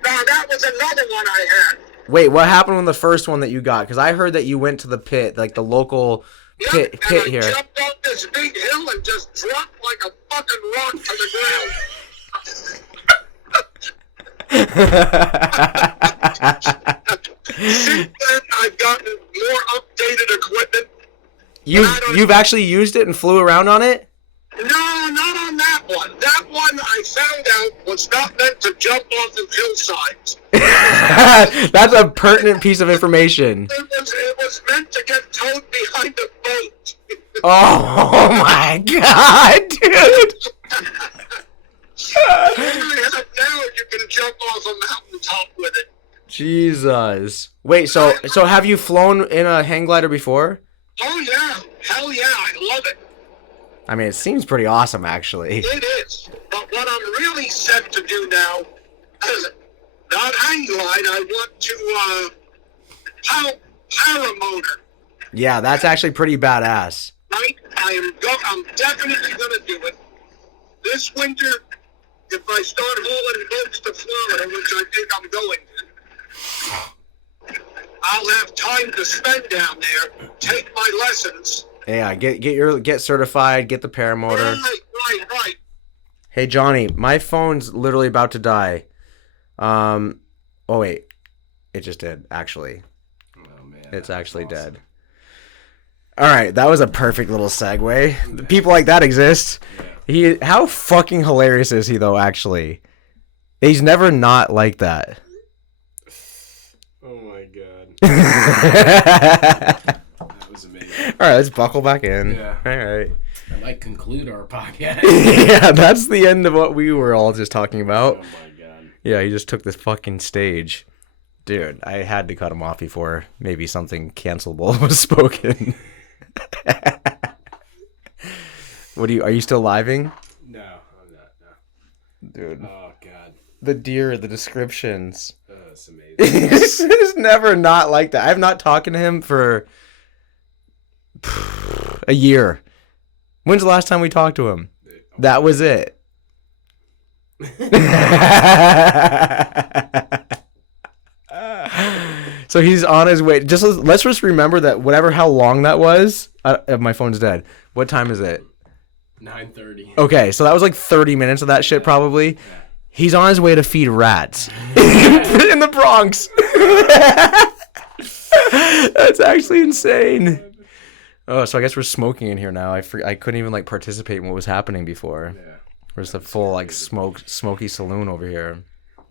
that was another one I had. Wait, what happened with the first one that you got? Because I heard that you went to the pit, like the local pit here. I jumped off this big hill and just dropped like a fucking rock to the ground. Since then, I've gotten more updated equipment. You've actually used it and flew around on it? No, not on that one. That one I found out was not meant to jump off of hillsides. That's a pertinent piece of information. It was meant to get towed behind a boat. Oh my god, dude! Now you can jump off a mountaintop with it. Jesus. Wait, so have you flown in a hang glider before? Oh yeah, hell yeah, I love it. I mean, it seems pretty awesome, actually. It is, but what I'm really set to do now is not hang glide. I want to paramotor. Yeah, that's actually pretty badass. Right, I'm definitely gonna do it this winter. If I start hauling boats to Florida, which I think I'm going to, I'll have time to spend down there, take my lessons. Yeah, get certified, get the paramotor. Right. Hey Johnny, my phone's literally about to die. Oh wait. It just did, actually. Oh, man. It's actually dead. All right, that was a perfect little segue. People like that exist. Yeah. How fucking hilarious is he, though, actually? He's never not like that. Oh, my God. All That was amazing. right, let's buckle back in. Yeah. All right. I might conclude our podcast. Yeah, that's the end of what we were all just talking about. Oh, my God. Yeah, he just took this fucking stage. Dude, I had to cut him off before maybe something cancelable was spoken. Are you still living? No, I'm not. No. Dude. Oh, God. The deer, the descriptions. It's amazing. He's never not like that. I've not talked to him for a year. When's the last time we talked to him? That was it. So he's on his way. Let's just remember that how long that was. My phone's dead. What time is it? 9:30. Okay, so that was like 30 minutes of that shit probably. Yeah. He's on his way to feed rats in the Bronx. That's actually insane. Oh, so I guess we're smoking in here now. I couldn't even like participate in what was happening before. Yeah. There's a full like smoky saloon over here.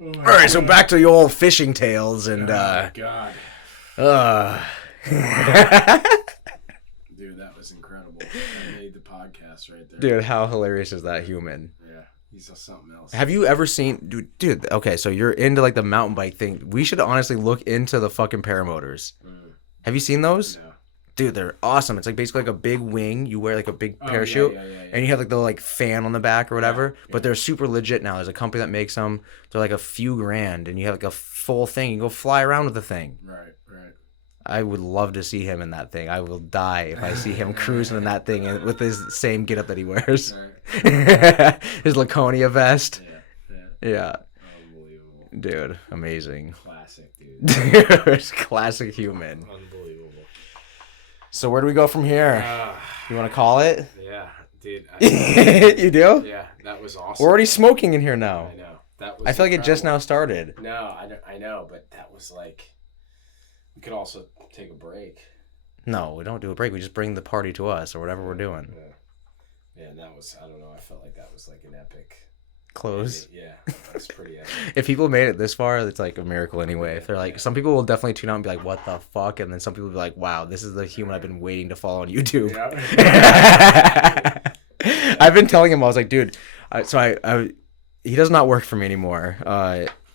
Oh, all right, so back to the old fishing tales and God. Dude, that was incredible. I made the podcast right there. Dude, how hilarious is that human? Yeah, he's something else. Have you ever seen, dude? Okay, so you're into like the mountain bike thing. We should honestly look into the fucking paramotors. Have you seen those? No. Dude, they're awesome. It's like basically like a big wing. You wear like a big parachute, and you have like the like fan on the back or whatever. Yeah. But they're super legit now. There's a company that makes them. They're like a few grand, and you have like a full thing. You can go fly around with the thing. Right. I would love to see him in that thing. I will die if I see him cruising in that thing and with his same getup that he wears. Right. His Laconia vest. Yeah. Unbelievable. Dude, amazing. Classic, dude. Classic human. Unbelievable. So where do we go from here? You want to call it? Yeah, dude. You do? Yeah, that was awesome. We're already smoking in here now. I know. That was I feel like it just now started. No, I know, but that was like... We could also take a break. No, we don't do a break. We just bring the party to us or whatever we're doing. Yeah, and that was, I don't know, I felt like that was like an epic... Close? Yeah, that's pretty epic. If people made it this far, it's like a miracle anyway. If they're like, some people will definitely tune out and be like, what the fuck? And then some people will be like, wow, this is the human I've been waiting to follow on YouTube. Yeah. I've been telling him, I was like, dude, he does not work for me anymore.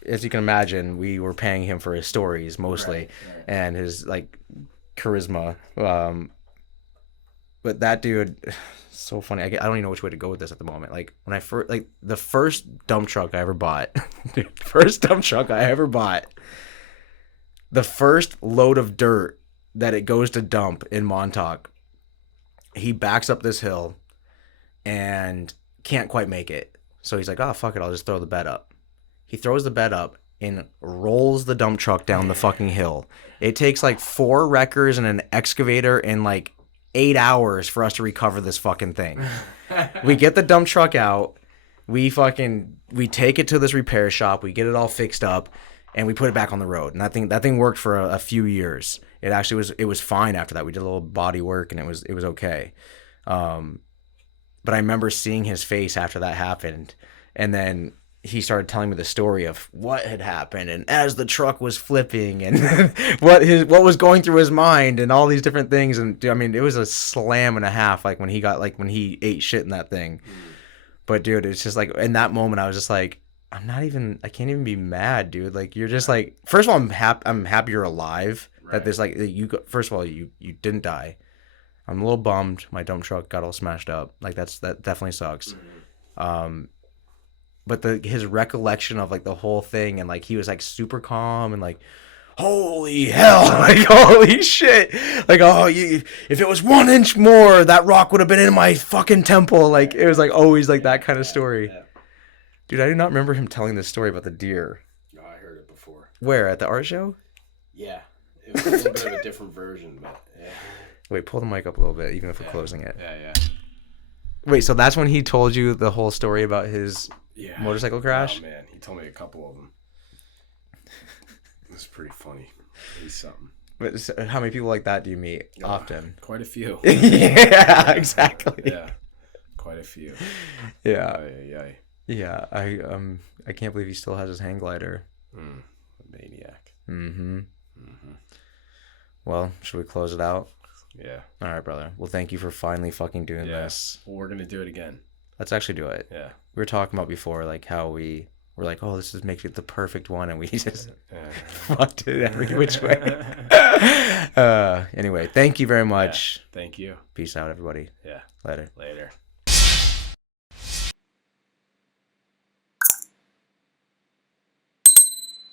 As you can imagine, we were paying him for his stories mostly, right. And his like charisma. But that dude, so funny. I don't even know which way to go with this at the moment. Like when the first dump truck I ever bought, the first load of dirt that it goes to dump in Montauk, he backs up this hill and can't quite make it. So he's like, oh, fuck it, I'll just throw the bed up. He throws the bed up and rolls the dump truck down the fucking hill. It takes like 4 wreckers and an excavator and like 8 hours for us to recover this fucking thing. We get the dump truck out. We take it to this repair shop. We get it all fixed up and we put it back on the road. And that thing worked for a few years. It actually was fine after that. We did a little body work and it was okay. But I remember seeing his face after that happened. And then he started telling me the story of what had happened and as the truck was flipping and what was going through his mind and all these different things. And dude, I mean, it was a slam and a half, like when he ate shit in that thing. But dude, it's just like in that moment, I was just like, I can't even be mad, dude. Like you're just like, first of all, I'm happy you're alive. Right. That there's like, first of all, you didn't die. I'm a little bummed. My dump truck got all smashed up. Like that definitely sucks. Mm-hmm. But his recollection of like the whole thing and like he was like super calm and like, holy hell, like holy shit, like if it was 1 inch more, that rock would have been in my fucking temple. Like it was like always like that kind of story. Yeah. Dude, I do not remember him telling this story about the deer. No, I heard it before. Where, at the art show? Yeah, it was a little bit of a different version, but yeah. Wait, pull the mic up a little bit, even if we're closing it. Yeah. Wait, so that's when he told you the whole story about his motorcycle crash? Oh, man. He told me a couple of them. It's pretty funny. He's something. But how many people like that do you meet often? Quite a few. Yeah, exactly. Yeah, quite a few. Yeah. Aye. Yeah, I can't believe he still has his hang glider. Maniac. Mm-hmm. Well, should we close it out? Yeah. All right, brother. Well, thank you for finally fucking doing this. Well, we're gonna do it again. Let's actually do it. Yeah. We were talking about before, like how we were like, oh, this is makes it the perfect one, and we just fucked it every which way. Anyway, thank you very much. Thank you. Peace out, everybody. Yeah. Later. Later.